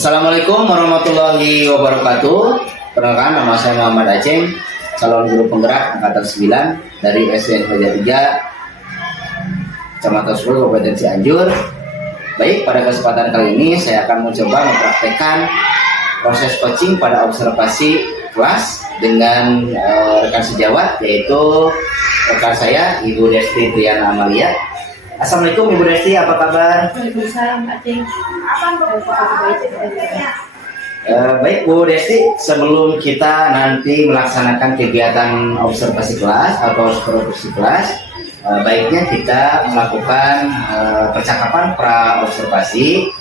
Assalamualaikum warahmatullahi wabarakatuh. Perkenalkan, nama saya Muhammad Aceh, calon guru penggerak angkatan 9 dari SDN Fajar 3, Kecamatan Suruh, Kabupaten Cianjur. Baik, pada kesempatan kali ini saya akan mencoba mempraktekkan proses coaching pada observasi kelas dengan rekan sejawat, yaitu rekan saya Ibu Desti Triana Amalia. Assalamualaikum Ibu Desti, apa kabar? Waalaikumsalam Pak Cing. Baik Bu Desti, sebelum kita nanti melaksanakan kegiatan observasi kelas atau observasi kelas, baiknya kita melakukan percakapan pra observasi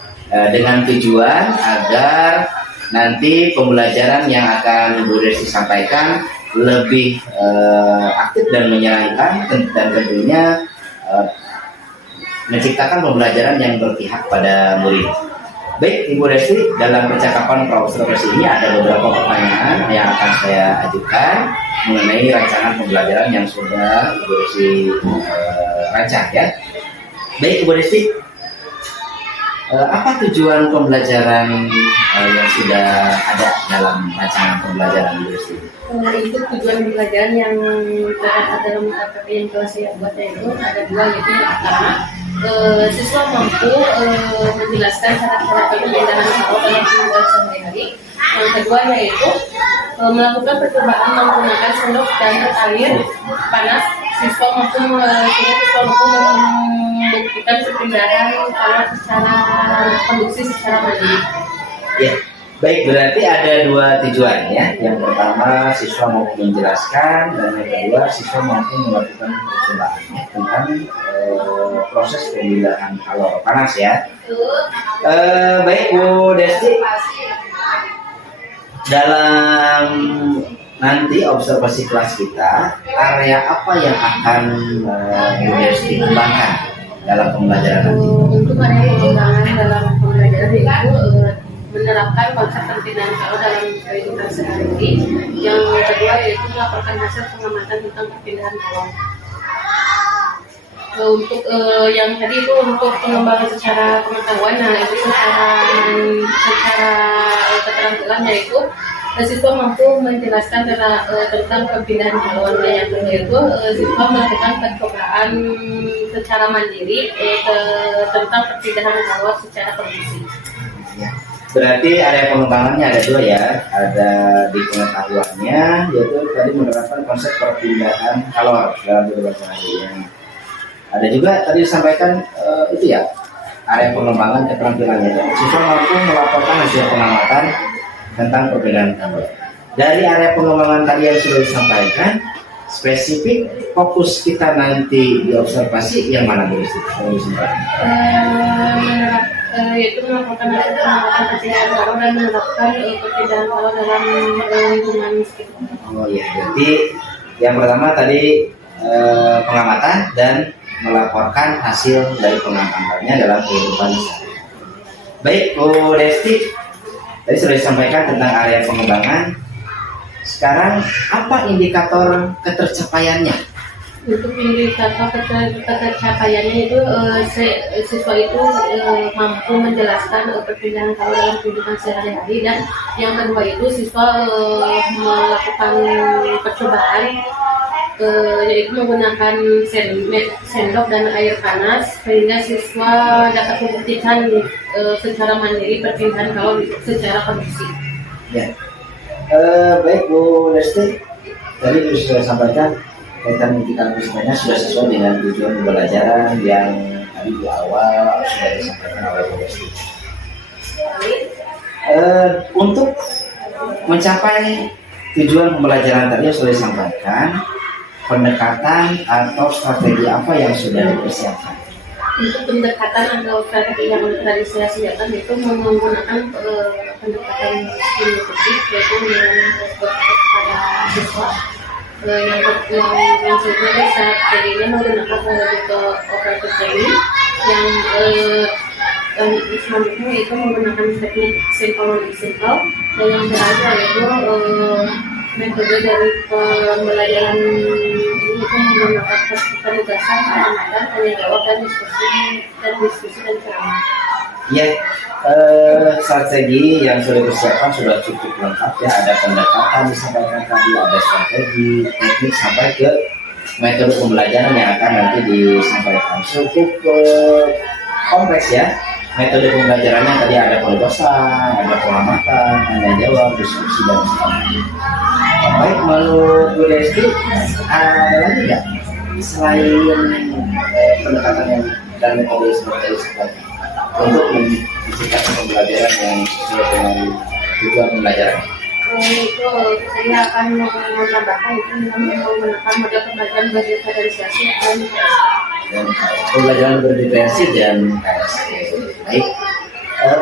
dengan tujuan agar nanti pembelajaran yang akan Bu Desti sampaikan lebih aktif dan menyenangkan, dan tentunya menciptakan pembelajaran yang berpihak pada murid. Baik Ibu Desti, dalam percakapan pra-observasi ini ada beberapa pertanyaan yang akan saya ajukan mengenai rancangan pembelajaran yang sudah Ibu Desti rancang ya. Baik Ibu Desti, apa tujuan pembelajaran yang sudah ada dalam rancangan pembelajaran Ibu Desti? Itu tujuan pembelajaran yang terdapat dalam KPP yang telah saya buat itu ada dua, yaitu yang pertama, siswa mampu menjelaskan cara-cara pemindahan saldo dalam kehidupan sehari-hari. Yang kedua yaitu melakukan percobaan menggunakan sendok dan air panas. Siswa mampu membuktikan perpindahan saldo secara konduksi secara mandiri. Ya, baik, berarti ada dua tujuan ya. Yang pertama, siswa mampu menjelaskan, dan yang kedua, siswa mampu melakukan percobaan ya, tentang proses pemindahan kalor panas ya. Baik Bu Desti, dalam nanti observasi kelas kita, area apa yang akan Bu Desti kembangkan dalam pembelajaran nanti? Untuk area pengembangan dalam pembelajaran itu menerapkan konsep perpindahan kalor dalam kehidupan sehari-hari. Yang kedua yaitu melaporkan hasil pengamatan tentang perpindahan kalor. Untuk yang tadi itu untuk pengembangan secara pengetahuan, nah itu secara keterampilan, yaitu siswa mampu menjelaskan tentang perpindahan kalor. Yang kedua itu siswa melakukan percobaan secara mandiri tentang perpindahan kalor secara kondusi. Berarti area pengembangannya ada dua ya, ada di pengetahuannya, yaitu tadi menerapkan konsep perpindahan kalor dalam kehidupan sehari-hari. Ada juga tadi disampaikan itu ya, area pengembangan keterampilannya. Siswa mampu melaporkan hasil pengamatan tentang perpindahan kalor. Dari area pengembangan tadi yang sudah disampaikan, spesifik fokus kita nanti di observasi yang mana Bu Desti? Yaitu melakukan hasil pengamatan perpindahan kalor dan menerapkan perpindahan kalor dalam lingkungan sekitar. Oh iya, berarti yang pertama tadi pengamatan dan melaporkan hasil dari pengamatannya dalam kehidupan sehari-hari. Baik Bu Desti, tadi sudah disampaikan tentang area pengembangan. Sekarang apa indikator ketercapaiannya? Untuk indikator ketercapaiannya itu siswa itu mampu menjelaskan perpindahan kalor dalam kehidupan sehari-hari, dan yang kedua itu siswa melakukan percobaan yaitu menggunakan sendok dan air panas, sehingga siswa dapat membuktikan secara mandiri perpindahan kalor secara kondusi. Ya. Baik Bu Desti, tadi sudah sampaikan kaitan indikator sebenarnya sudah sesuai dengan tujuan pembelajaran yang tadi di awal sudah disampaikan oleh Bu Desti. Untuk mencapai tujuan pembelajaran tadi yang sudah disampaikan, pendekatan atau strategi apa yang sudah dipersiapkan? Untuk pendekatan atau strategi yang tadi saya sediakan itu menggunakan pendekatan skill-kritik, yaitu kepada siswa. Yang sebenarnya strateginya menggunakan metode operator training, yang selanjutnya itu menggunakan teknik simple, dan yang terakhir yaitu metode dari pembelajaran ini itu menggunakan penugasan, pengamatan, tanya jawab, dan diskusi dan ceramah. Ya, strategi yang sudah disiapkan sudah cukup lengkap ya. Ada pendekatan disampaikan tadi, ada strategi, teknik sampai ke metode pembelajaran yang akan nanti disampaikan. Cukup kompleks ya. Metode pembelajarannya tadi ada pendosan, ada pengamatan, tanya jawab, diskusi dan sebagainya. Baik, menurut Bu Desti, ada lagi nggak selain pendekatan yang dan metode seperti itu untuk menciptakan pembelajaran yang sesuai dengan tujuan pembelajaran? Itu saya akan menambahkan itu menggunakan model pembelajaran berdiferensiasi Dan pembelajaran berdiferensi dan KSE. Baik.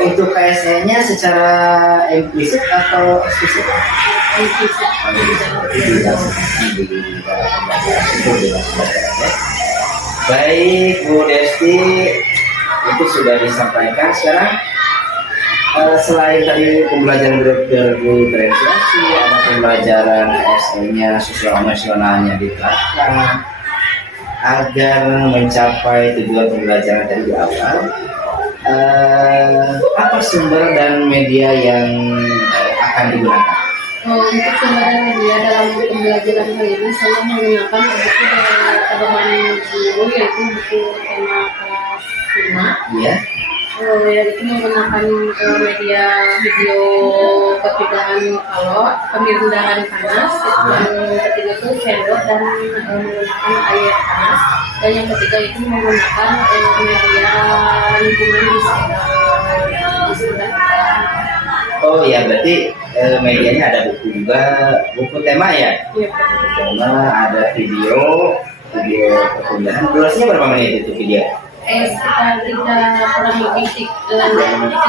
Untuk KSE-nya secara implisit atau eksplisit? implisit. Di dalam pembelajaran itu dengan pembelajarannya. Baik, Bu Desti, itu sudah disampaikan. Sekarang selain tadi pembelajaran berdiferensiasi, ada pembelajaran KSE-nya, sosial emosionalnya diterapkan agar mencapai tujuan pembelajaran tadi di awal. Apa sumber dan media yang akan digunakan? Untuk sumber media dalam pembelajaran kali ini saya menggunakan buku dari pedoman guru, yaitu buku tema kelas 5. Ya. Yaitu menggunakan media video ketigaan alot, pemindahan panas, yang ketiga itu sendok dan menggunakan air panas, dan yang ketiga itu menggunakan media lingkungan di sekitar. Oh iya, berarti medianya ada buku juga, buku tema ya? Iya, Buku tema, ada video perpindahan. Durasinya berapa menit itu video? sekitar kurang lebih 3 sampai 4 menit.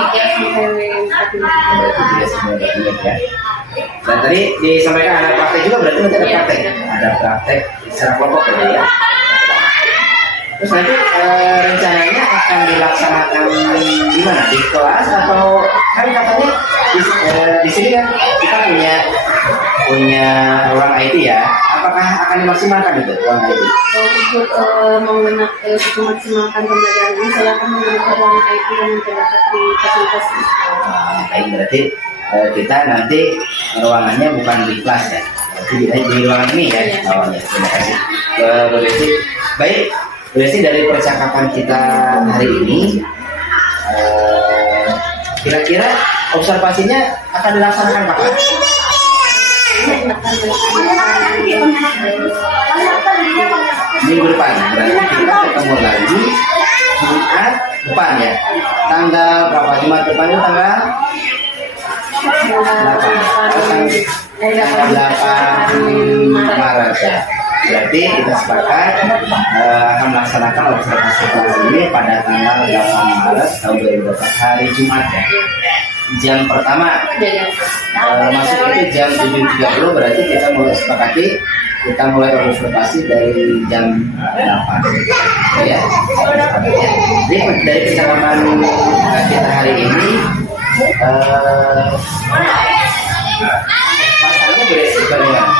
Berarti 3 sampai 4 menit ya. Dan tadi disampaikan ada praktek juga, berarti nanti ada Iya, praktek. ada. Ada praktek secara kelompok ya. Terus nanti rencananya akan dilaksanakan di mana? Di kelas atau kan katanya di sini kan kita punya ruang IT ya. Apakah akan dimaksimalkan itu ruang IT? Untuk memaksimalkan pembelajaran ini, saya akan menggunakan ruang IT yang terdapat di fasilitas Baik, berarti kita nanti ruangannya bukan di kelas ya, berarti di ruangan ini ya. Iya. Awalnya. Terima kasih Bu Desti. Baik, Bu Desti, dari percakapan kita hari ini, kira-kira observasinya akan dilaksanakan kapan? Minggu depan, berarti kita ketemu lagi Jumat depan ya. Tanggal berapa? Jumat depan itu tanggal 8 Maret ya. Berarti kita sepakat akan melaksanakan observasi kelas ini pada tanggal 8 Maret tahun 2024 hari Jumat ya. Jam pertama masuk itu jam 7.30, berarti kita mulai sepakati kita mulai observasi dari jam 8 ya. Jadi dari percakapan kita hari ini masalahnya beresik bagaimana?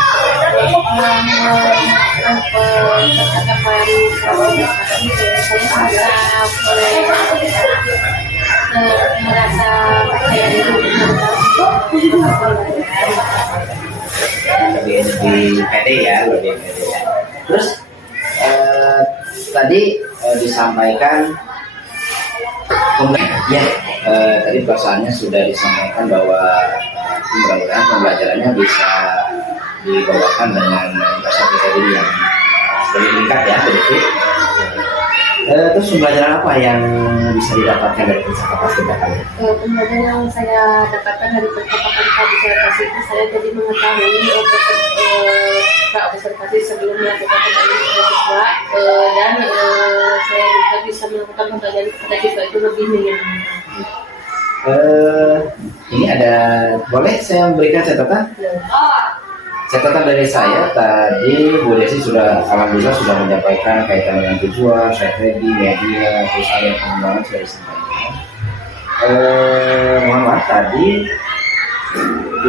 Merasa percaya diri lebih pede ya, lebih pede ya. Terus tadi disampaikan ya, tadi perasaannya sudah disampaikan bahwa mudah-mudahan pembelajarannya bisa dibawakan dengan percaya diri yang lebih meningkat ya, sedikit. Terus pembelajaran apa yang bisa didapatkan dari percakapan kita kali ini? Pembelajaran yang saya dapatkan dari percakapan observasi itu, saya jadi mengetahui observasi sebelum melakukan pembelajaran kepada siswa, dan saya juga bisa melakukan pembelajaran kepada siswa itu lebih menyenangkan. Ini ada, boleh saya memberikan catatan? Catatan dari saya tadi, Bu Desi sudah alhamdulillah sudah menyampaikan kaitan dengan tujuan, strategi, media, terus ada pengembangan sudah disampaikan. Mohon maaf tadi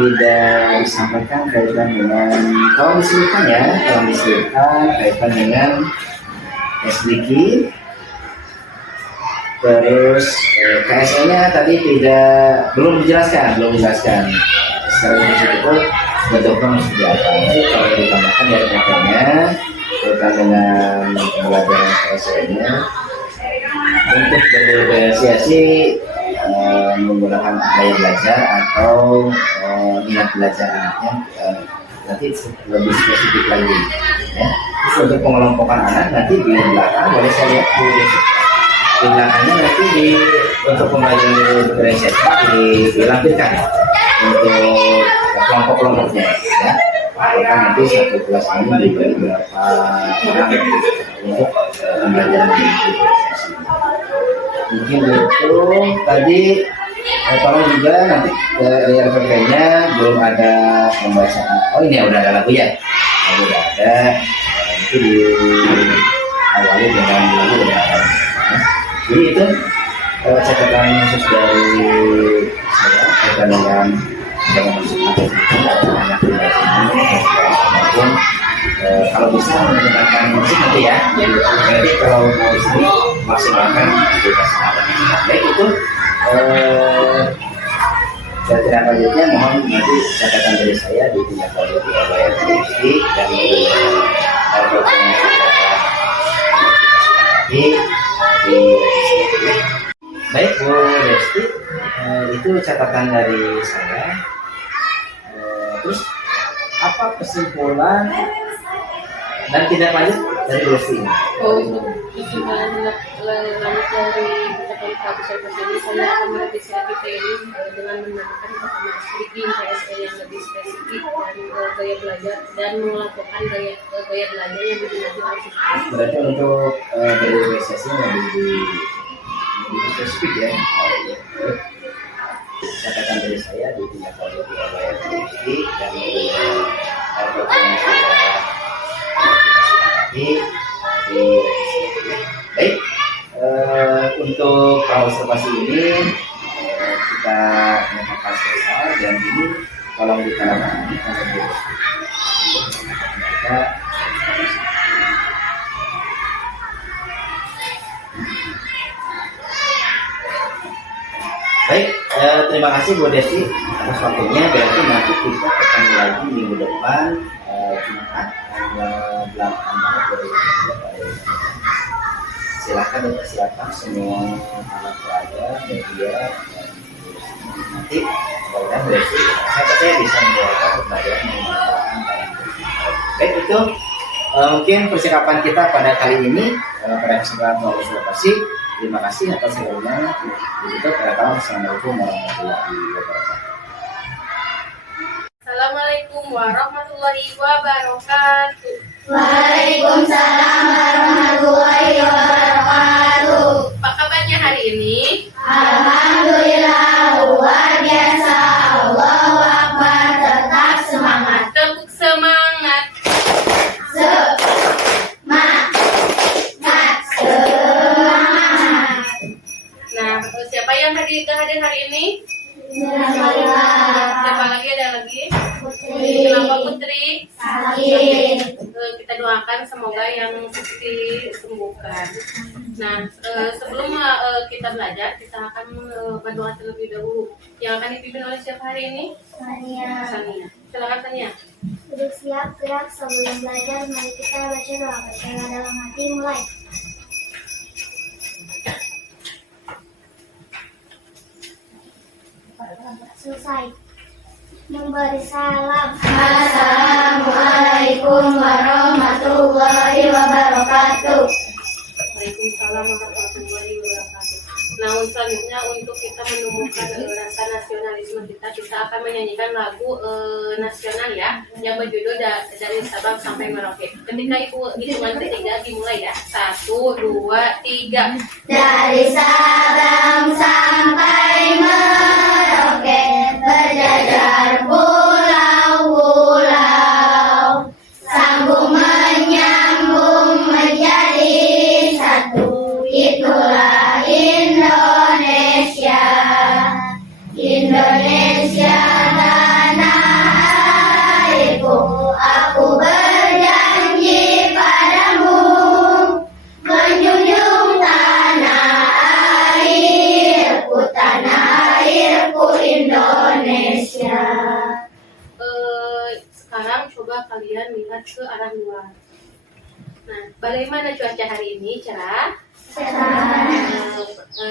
tidak disampaikan kaitan dengan, tolong diselipkan kaitan dengan SDG, terus KSE-nya tadi belum dijelaskan. Secara khusus itu bentuknya seperti apa. Jadi kalau ditambahkan dari katanya berkaitan dengan pembelajaran KSE-nya untuk berdiferensiasi menggunakan gaya belajar atau minat belajar anaknya nanti lebih spesifik lagi ya. Terus untuk pengelompokan anak nanti di belakang boleh saya lihat di belakangnya nanti untuk pembelajaran diferensiasi dilampirkan untuk kelompok-kelompoknya ya. Maka nanti satu kelas ini diberi beberapa orang untuk pembelajaran diferensiasi. Mungkin itu tadi tolong juga nanti dari RPP-nya belum ada pembahasan. Oh ini udah ada lagu ya, udah ada. Itu diawali dengan lagu udah ada. Jadi itu catatan khusus dari saya terkait dengan musik anak maupun kalau bisa menggunakan musik nanti ya. Jadi kalau mau sini maksimalkan aktivitas anak. Baik itu saya tidak lanjutnya, mohon nanti catatan dari saya ditindaklanjuti oleh Desti dan baik Bu Desti, itu catatan dari saya. Terus apa kesimpulan dan tidak lanjut dari Desti ini? Untuk kesimpulan lanjut dari percakapan Pak Besar ini, saya akan merevisi RPP dengan menambahkan pertama speaking KSE yang lebih spesifik dan gaya belajar dan mengelompokkan gaya belajar yang diminati oleh siswa. Berarti untuk diferensiasi lebih spesifik ya. Catatan dari saya ditindaklanjuti oleh Desti dan baik. Untuk observasi ini kita nyatakan selesai dan ini tolong ditandatangani oleh kita. Baik, terima kasih Bu Desti atas waktunya. Berarti nanti kita ketemu lagi minggu depan Jumat tanggal 8 Maret 2023. Silahkan dipersilakan semua anak pelajar, media, dan nanti mudah-mudahan Bu Desti saya percaya bisa menjalankan pembelajaran menggunakan barang bukti. Baik, itu mungkin percakapan kita pada kali ini pada kesempatan observasi. Terima kasih atas segala. Begitu, Assalamualaikum warahmatullahi wabarakatuh. Assalamualaikum warahmatullahi wabarakatuh. Waalaikumsalam warahmatullahi wabarakatuh. Apa kabarnya hari ini? Alhamdulillah, luar biasa. Allahu Akbar, tetap semangat. Tepuk semangat. Semangat. Nah, siapa yang hadir hari ini? Alhamdulillah. Siapa lagi? Ada lagi? Putri. Kenapa Putri? Sakit. Kita doakan semoga yang disembuhkan. Nah, sebelum kita belajar, kita akan berdoa terlebih dahulu. Yang akan dipimpin oleh siapa hari ini? Sania. Silakan Sania. Duduk siap, gerak sebelum belajar. Mari kita baca doa percaya dalam hati. Mulai. Selesai. Memberi salam. Assalamualaikum warahmatullahi wabarakatuh. Waalaikumsalam warahmatullahi wabarakatuh. Nah, selanjutnya untuk kita menumbuhkan rasa nasionalisme kita akan menyanyikan lagu nasional ya, yang berjudul dari Sabang sampai Merauke. Ketika Ibu hitungan ketiga dimulai ya, 1, 2, 3. Dari Sabang sampai Merauke, berjajar pulau-pulau, sambung menyambung menjadi satu. Itulah Indonesia, Indonesia tanah airku. Aku berjanji padamu, menjunjung tanah airku kalian lihat ke arah luar. Nah, bagaimana cuaca hari ini, cerah?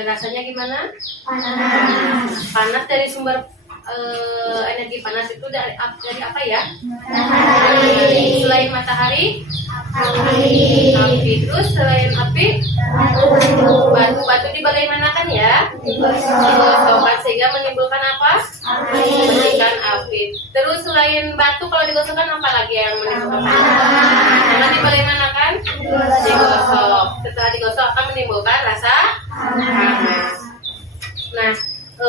Rasanya gimana? Panas dari sumber energi panas itu dari apa ya? Matahari. Selain matahari? Api. Terus selain api? Batu di bagaimanakan ya? Digosokkan sehingga menimbulkan apa? Menimbulkan api. Terus selain batu kalau digosokkan apa lagi yang menimbulkan panas? Karena dibagaimanakan? Digosok. Setelah digosok akan menimbulkan rasa panas. Nah,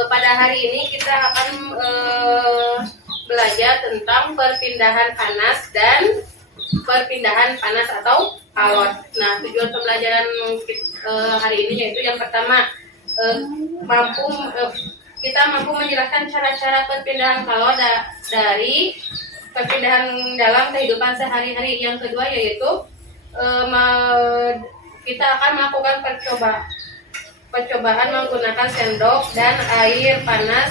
pada hari ini kita akan belajar tentang perpindahan panas dan perpindahan panas atau kalor. Nah, tujuan pembelajaran hari ini yaitu yang pertama, kita mampu menjelaskan cara-cara perpindahan kalor dari perpindahan dalam kehidupan sehari-hari. Yang kedua yaitu kita akan melakukan percobaan menggunakan sendok dan air panas.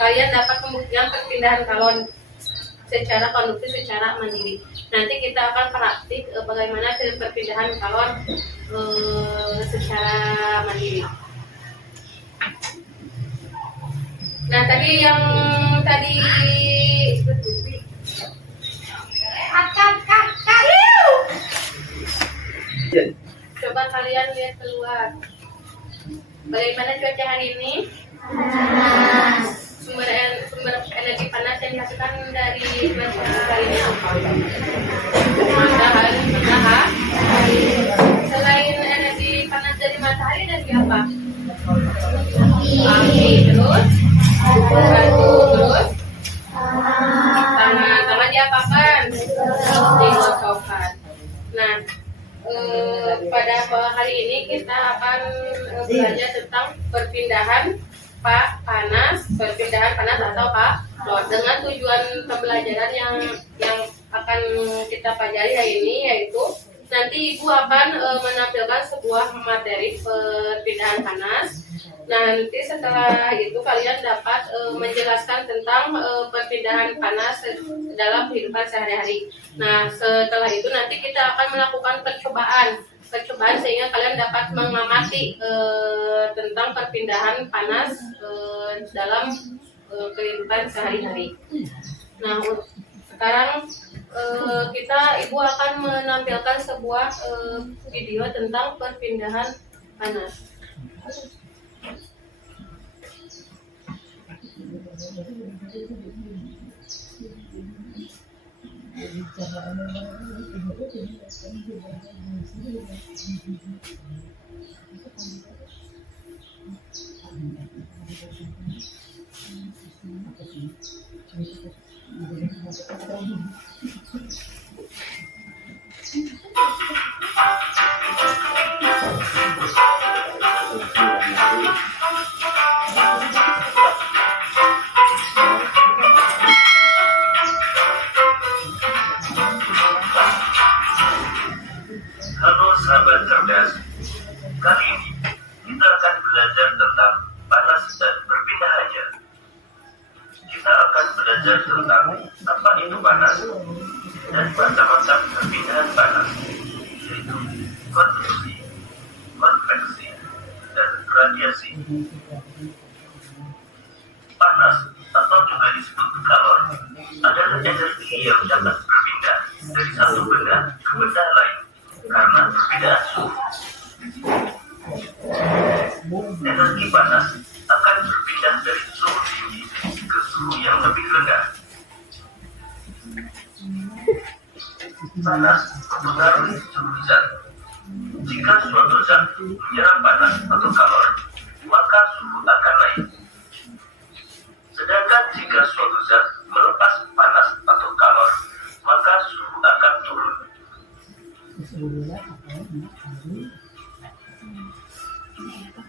Kalian dapat membuktikan perpindahan kalor secara konduktif, secara mandiri. Nanti kita akan praktik bagaimana perpindahan kalor secara mandiri. Nah, tadi coba kalian lihat keluar. Bagaimana cuaca hari ini? Sumber energi panas yang dihasilkan dari cuaca hari ini apa? Matahari. Selain energi panas dari matahari, dari apa? Api. Terus batu. Terus sama diapakan? Digosokkan. Nah, pada hari ini kita akan belajar tentang perpindahan panas atau kalor. Dengan tujuan pembelajaran yang akan kita pelajari hari ini yaitu nanti Ibu akan menampilkan sebuah materi perpindahan panas. Nah, nanti setelah itu kalian dapat menjelaskan tentang perpindahan panas dalam kehidupan sehari-hari. Nah, setelah itu nanti kita akan melakukan percobaan sehingga kalian dapat mengamati tentang perpindahan panas dalam kehidupan sehari-hari. Nah, sekarang Ibu akan menampilkan sebuah video tentang perpindahan panas. Halo sahabat cerdas, kali ini kita akan belajar tentang panas dan perpindahannya. Kita akan belajar tentang apa itu panas dan macam-macam perpindahan panas, yaitu konduksi, konveksi, dan radiasi. Panas atau juga disebut kalor adalah energi yang dapat berpindah dari satu benda ke benda lain karena perbedaan suhu. Energi panas akan berpindah dari suhu tinggi ke suhu yang lebih rendah. Panas mempengaruhi suhu zat. Jika suatu zat menyerap panas atau kalor, maka suhu akan naik. Sedangkan jika suatu zat melepas panas atau kalor, maka suhu akan turun.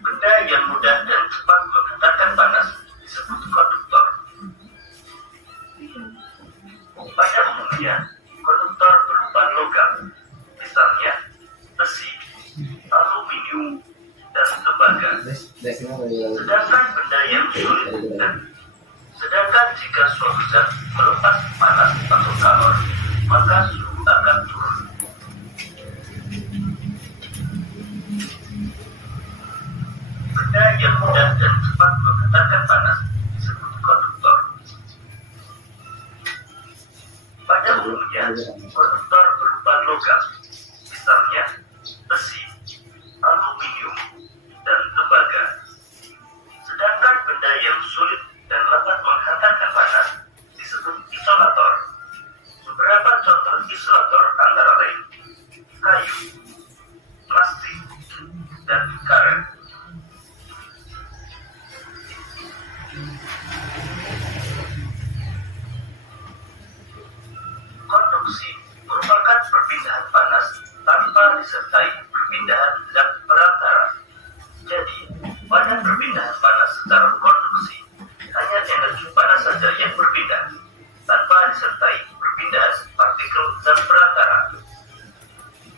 Benda yang mudah dan cepat menghantarkan panas disebut konduktor. Pada umumnya, konduktor berupa logam, misalnya besi, aluminium, dan tembaga. Sedangkan benda yang sulit Sedangkan jika suatu zat melepas panas atau kalor, maka suhu akan turun. Benda yang mudah dan cepat menghantarkan panas disebut konduktor. Pada umumnya, konduktor berupa logam, misalnya besi, aluminium, dan tembaga. Sedangkan benda yang sulit dan dapat menghantarkan panas disebut isolator. Beberapa contoh isolator antara lain kayu, plastik, dan karet. Konduksi merupakan perpindahan panas tanpa disertai perpindahan zat perantara. Jadi, pada perpindahan panas secara konduksi, hanya energi panas saja yang berpindah, tanpa disertai perpindahan partikel zat perantara.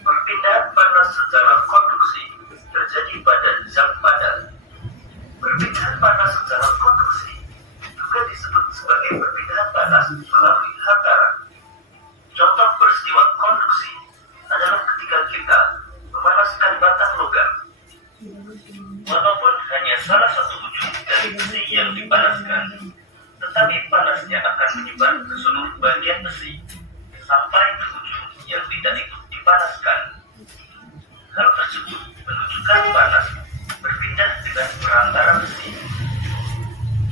Perpindahan panas secara konduksi terjadi pada zat padat. Perpindahan panas secara konduksi juga disebut sebagai perpindahan panas melalui hantaran. Contoh peristiwa konduksi adalah ketika kita memanaskan batang logam. Walaupun hanya salah satu ujung dari besi yang dipanaskan, tetapi panasnya akan menyebar ke seluruh bagian besi sampai ke ujung yang tidak ikut dipanaskan. Hal tersebut menunjukkan panas berpindah dengan perantara besi.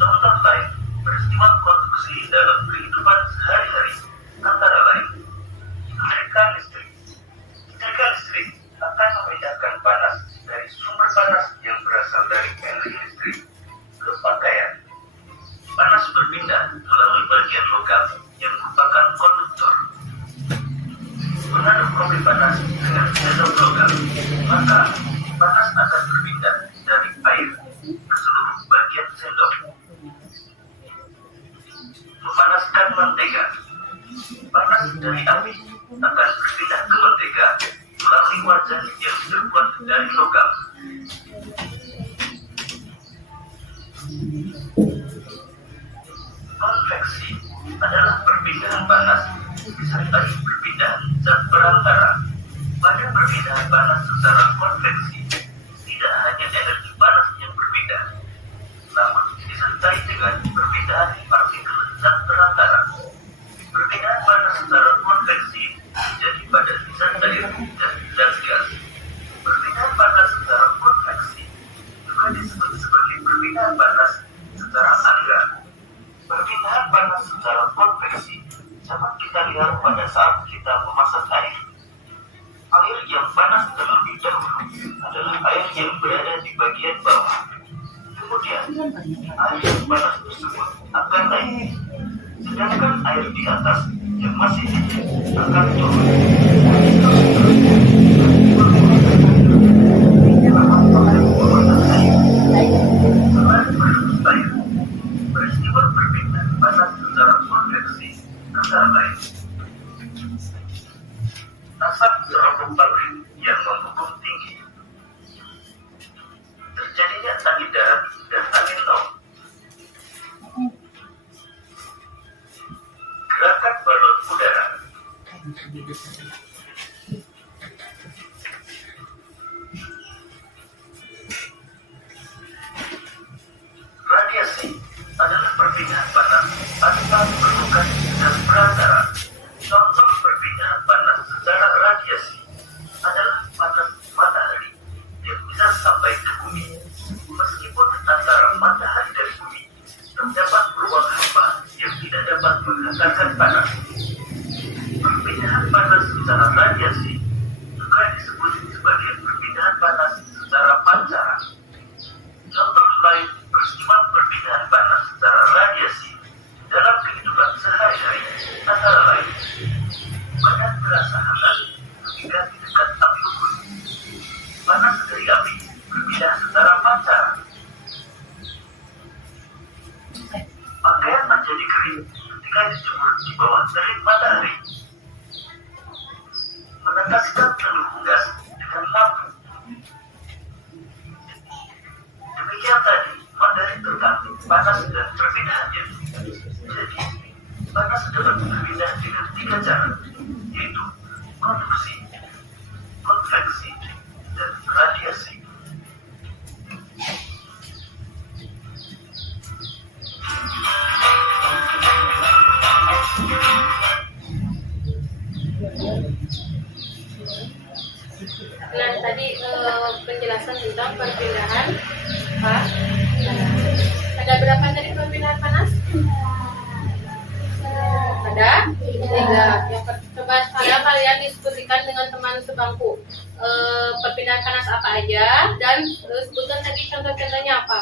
Contoh lain, peristiwa konduksi dalam kehidupan sehari-hari antara lain listrikan listrik. Listrikan listrik akan memindahkan panas dari sumber panas yang berasal dari energi listrik ke pakaian. Panas berpindah melalui bagian logam yang merupakan konduktor. Mengaduk kopi panas dengan sendok logam, maka panas akan berpindah dari air ke seluruh bagian sendok. Memanaskan mentega, panas dari api akan berpindah ke mentega melalui wajan yang terbuat dari logam. Konveksi adalah perpindahan panas disertai perpindahan zat perantara. Pada perpindahan panas secara konveksi, tidak hanya energi panas yang berpindah, namun disertai dengan perpindahan partikel zat perantara. Perpindahan panas secara konveksi terjadi pada zat air dan zat gas. Perpindahan panas secara konveksi juga disebut sebagai perpindahan panas secara aliran. Perpindahan panas secara konveksi dapat kita lihat pada saat kita memasak air. Air yang panas terlebih dahulu adalah air yang berada di bagian bawah. Kemudian, air yang panas tersebut akan naik, sedangkan air di atas yang masih dingin akan turun. Selain merebus air, peristiwa perpindahan panas secara konveksi antara lain asap serobong pabrik yang membumbung tinggi, terjadinya angin darat dan angin laut, gerakan balon udara, radiasi adalah perpindahan panas tanpa memerlukan zat perantara. Contoh perpindahan panas secara radiasi adalah panas matahari yang bisa sampai ke bumi. Meskipun antara matahari dan bumi terdapat ruang hampa yang tidak dapat menghantarkan panas. Perpindahan panas secara radiasi juga disebut sebagai perpindahan panas secara pancaran. Contoh lain peristiwa perpindahan panas secara radiasi dalam kehidupan sehari-hari antara lain badan berasa hangat ketika di dekat api unggun. Panas dari api berpindah secara pancaran. Pakaian menjadi kering ketika dijemur di bawah terik matahari. Menetaskan telur gas dengan lampu. Demikian tadi materi tentang panas dan perpindahannya. Jadi, panas dapat berpindah dengan 3 cara. konduksi, konveksi, dan radiasi. Nah, tadi penjelasan tentang perpindahan apa? Ada berapa tadi perpindahan panas? Ada 3. Yang coba kalian diskusikan dengan teman sebangku. Perpindahan panas apa aja dan sebutkan tadi contoh-contohnya apa?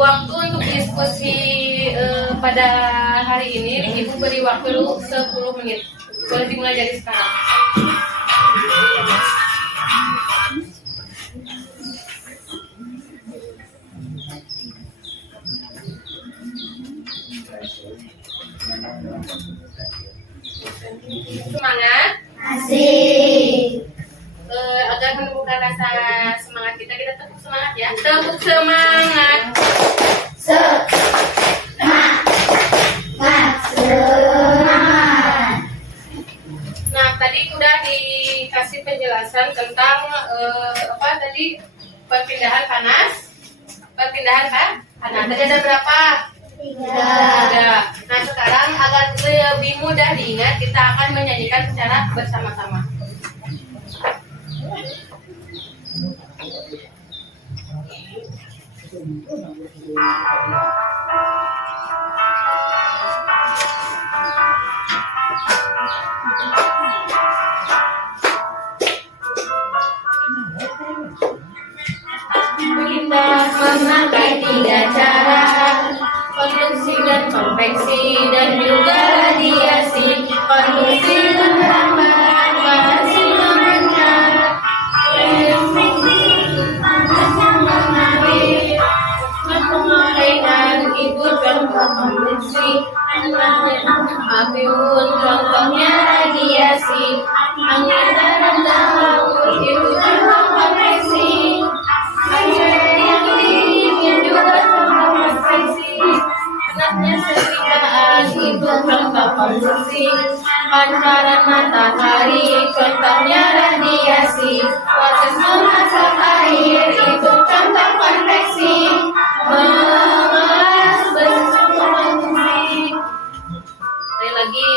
Waktu untuk diskusi pada hari ini Ibu beri waktu 10 menit. Boleh dimulai dari sekarang. Semangat. Asik. Agar menumbuhkan rasa semangat kita tepuk semangat ya. Tepuk semangat. Nah, tadi udah dikasih penjelasan tentang apa tadi perpindahan panas. Perpindahan panas. Tadi ada berapa? 3. Nah, sekarang agar lebih mudah diingat, kita akan menyanyikan secara bersama-sama. Kita memakai 3 cara, konduksi dan konveksi dan juga radiasi. Konduksi merambat, radiasi memancar, memulaikan itu contoh konduksi. Api unggun contohnya radiasi. Angin dalam laut itu contoh konveksi. Panasnya setrikaan itu contoh konduksi. Pancaran matahari contohnya radiasi. Proses memasak air itu contoh konveksi. Mengelas besi contoh konduksi. Sekali lagi.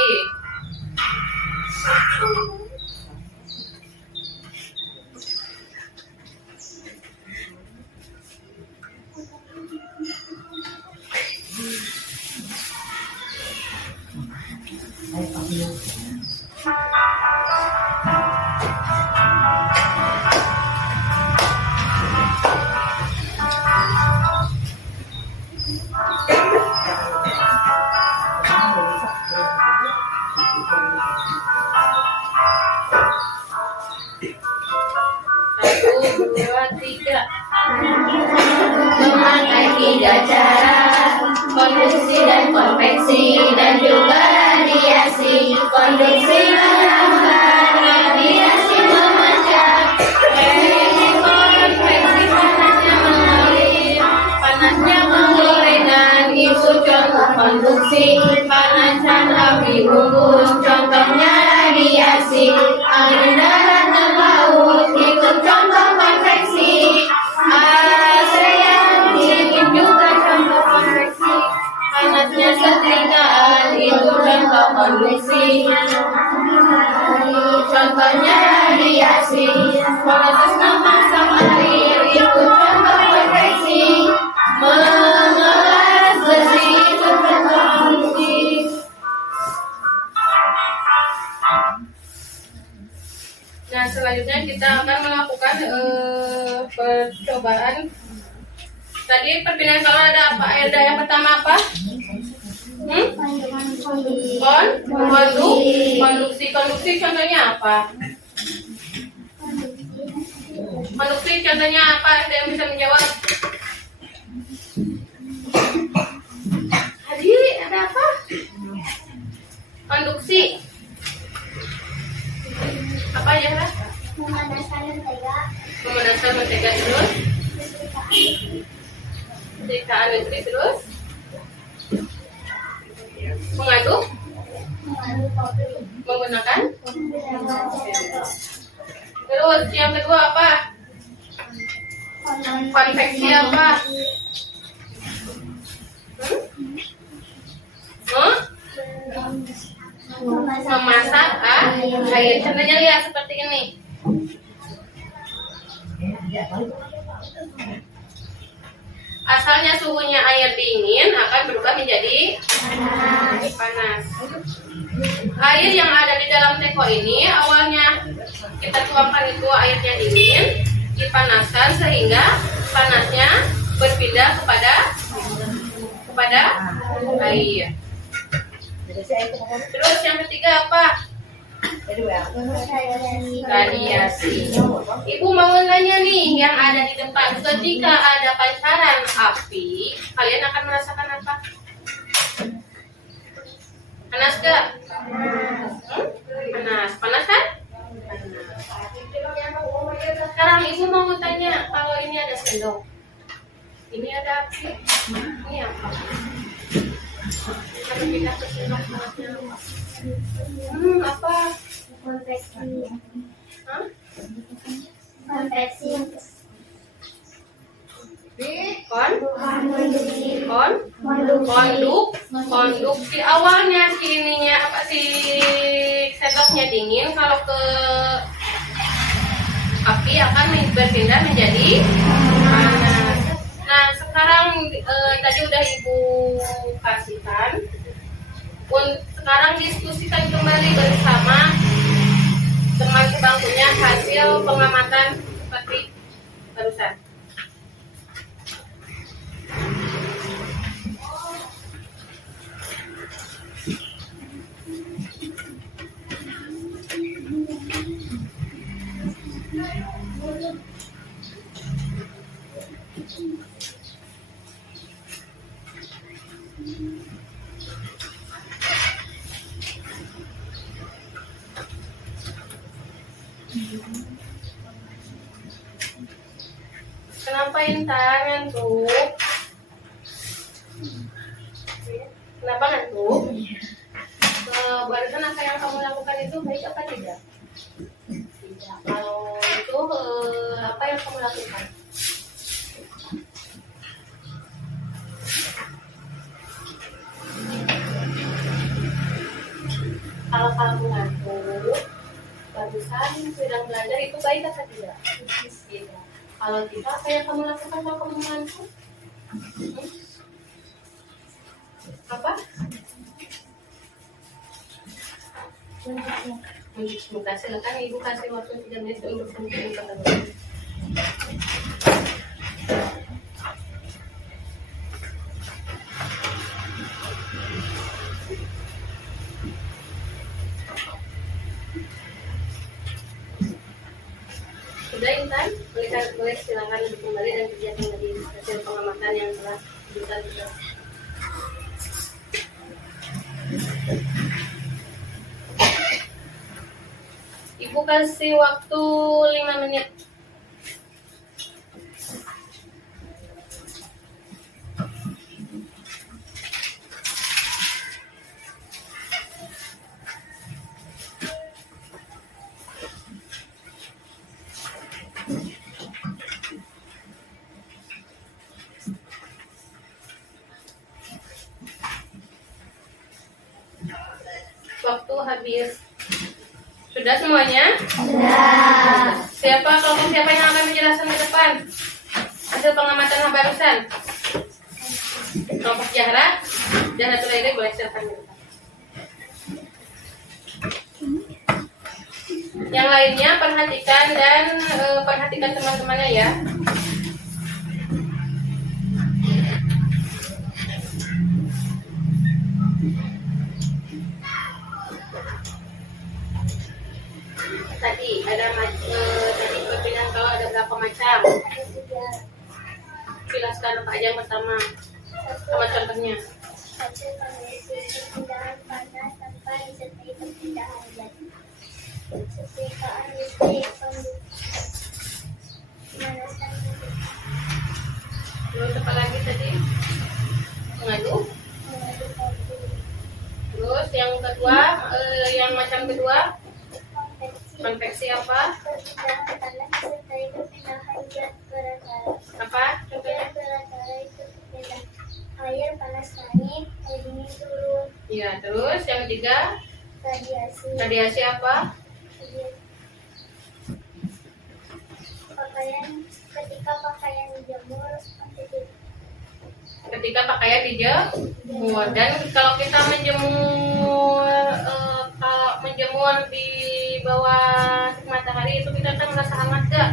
Memakai 3 cara, konduksi dan konveksi dan juga radiasi. Konduksi merambat, radiasi memancar, konveksi panasnya mengalir, panasnya menggorengan itu contoh konduksi. Panasan api unggun contohnya radiasi. Angin darat dan laut itu contoh konveksi. ASEAN dingin juga contoh konveksi. Panasnya setrikaan itu contoh konduksi. Contohnya radiasi. Proses memasak air itu contoh konveksi. Mengelas besi itu contoh konduksi. Nah, selanjutnya kita akan melakukan percobaan. Tadi perpindahan kalau ada apa? Ada yang pertama apa? Konduksi contohnya apa? Konduksi contohnya apa? Ada yang bisa menjawab? Tadi ada apa? Konduksi apa aja lah? Memanaskan mentega. Memanaskan mentega terus Ketika Nutri terus mengaduk menggunakan. Terus yang kedua apa? Konveksi apa? Memasak air. Contohnya lihat seperti ini. Asalnya suhunya air dingin akan berubah menjadi panas. Air yang ada di dalam teko ini awalnya kita tuangkan itu airnya dingin, dipanaskan sehingga panasnya berpindah kepada air. Terus yang ketiga apa? Radiasi. Ibu mau nanya nih yang ada di depan. Ketika ada pancaran api, kalian akan merasakan apa? Panas gak? Panas. Panas kan? Panas. Sekarang ibu mau tanya, kalau ini ada sendok, ini ada api, ini apa? Kalau kita ke sendok apa? Konveksi. Hah? Konveksi. Konduksi awalnya si ininya apa si sendoknya dingin, kalau ke api akan berpindah menjadi panas. Nah sekarang tadi udah ibu kasihkan. Sekarang diskusikan kembali bersama teman sebangkunya hasil pengamatan seperti barusan. Kenapa Intan ngantuk? Kenapa ngantuk? Barusan apa yang kamu lakukan itu baik apa tidak? Tidak. Kalau itu apa yang kamu lakukan? Kalau kamu ngantuk, barusan sedang belajar itu baik apa tidak? Tidak. Kalau tidak, apa yang kamu lakukan kalau kamu ngantuk? Apa? Mencuci muka. Silakan ibu kasih waktu 3 menit untuk mencuci muka. Sudah Intan, boleh silakan untuk kembali dan kerjakan lagi hasil pengamatan yang telah kita lihat. Ibu kasih waktu 5 menit. Waktu habis. Sudah semuanya? Sudah. Siapa yang akan menjelaskan ke depan hasil pengamatan barusan? Kelompok Zahra Tulaide boleh silakan ke depan. Yang lainnya perhatikan dan perhatikan teman-temannya ya. Tadi ada tadi perpindahan kalau ada berapa macam? Jelaskan apa aja yang pertama sama contohnya. Satu, perpindahan panas tanpa disertai perpindahan zat. Setrikaan listrik, panaskan. Terus apa lagi tadi? Mengadu. Terus yang kedua, yang macam kedua, konveksi apa? Perpindahan tanah disertai perpindahan zat berat. Apa contohnya? Berat itu perpindahan air panas naik, air dingin turun. Iya, terus yang ketiga, Radiasi. radiasi apa? Pakaian ketika pakaian dijemur Ketika pakaian dijemur. Dan kalau kita menjemur di bawah matahari itu kita akan merasa hangat gak?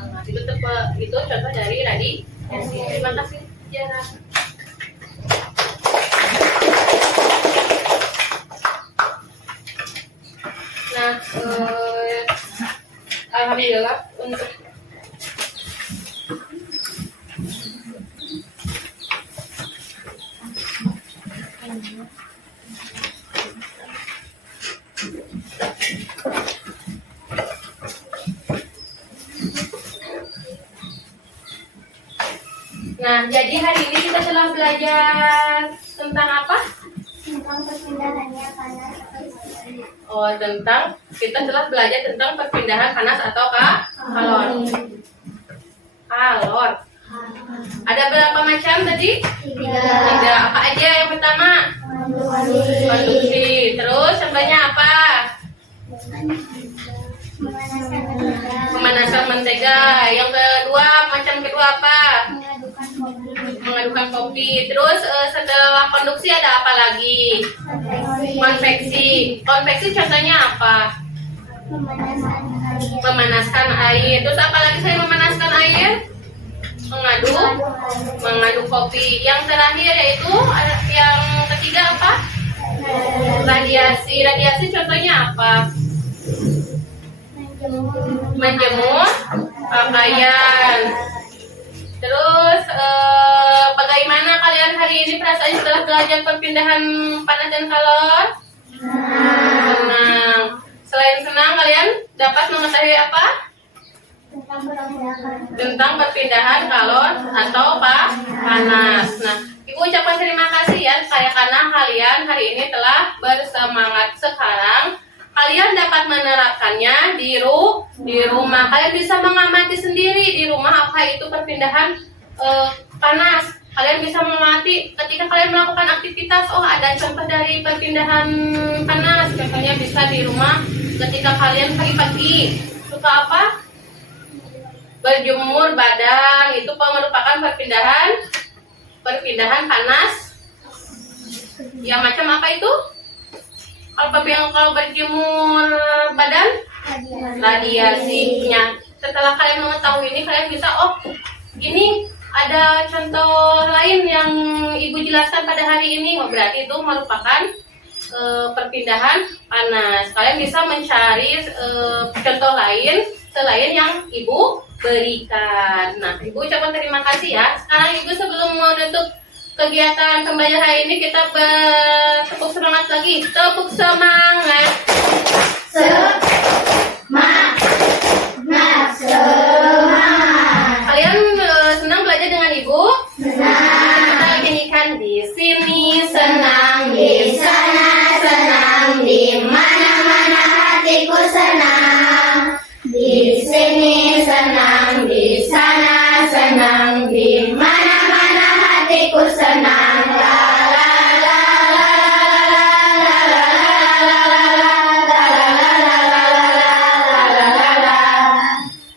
Hangat. Itu contoh dari radiasi. Terima kasih sejarah. Nah, alhamdulillah untuk Nah, jadi hari ini kita telah belajar tentang apa? tentang perpindahannya panas atau Oh, kita telah belajar tentang perpindahan panas atau kalor. Kalor. Ada berapa macam tadi? Tiga. Apa aja yang pertama? Konduksi. Terus contohnya apa? Memanaskan mentega. Yang kedua, macam kedua apa? Mengadukan kopi. Terus setelah konduksi ada apa lagi? Konveksi. Konveksi contohnya apa? Memanaskan air. Terus apa lagi saya memanaskan air? Mengadu kopi. Yang terakhir yaitu yang ketiga apa? Radiasi. Radiasi contohnya apa? Menjemur pakaian. Terus bagaimana kalian hari ini perasaan setelah belajar perpindahan panas dan kalor? Senang. Selain senang, kalian dapat mengetahui apa? Tentang perpindahan kalor atau panas. Nah, Ibu ucapkan terima kasih ya, karena kalian hari ini telah bersemangat. Sekarang kalian dapat menerapkannya di rumah. Kalian bisa mengamati sendiri di rumah apa itu perpindahan panas. Kalian bisa mengamati ketika kalian melakukan aktivitas. Oh, ada contoh dari perpindahan panas. Contohnya bisa di rumah ketika kalian pagi-pagi suka apa? Berjemur badan. Itu merupakan perpindahan panas. Ya, macam apa itu? Kalau berjemur badan, radiasinya. Setelah kalian mengetahui ini, kalian bisa, oh, ini ada contoh lain yang Ibu jelaskan pada hari ini. Oh, berarti itu merupakan perpindahan panas. Kalian bisa mencari contoh lain selain yang Ibu berikan. Nah, Ibu ucapkan terima kasih ya. Sekarang Ibu sebelum menutup kegiatan pembelajaran hari ini, kita bertepuk semangat lagi. Tepuk semangat. Kalian senang belajar dengan Ibu? Senang. Kita nyanyikan di sini senang, di sana senang, di mana-mana hatiku senang. Di sini senang, di sana senang, di mana-mana hatiku senang. La la la la.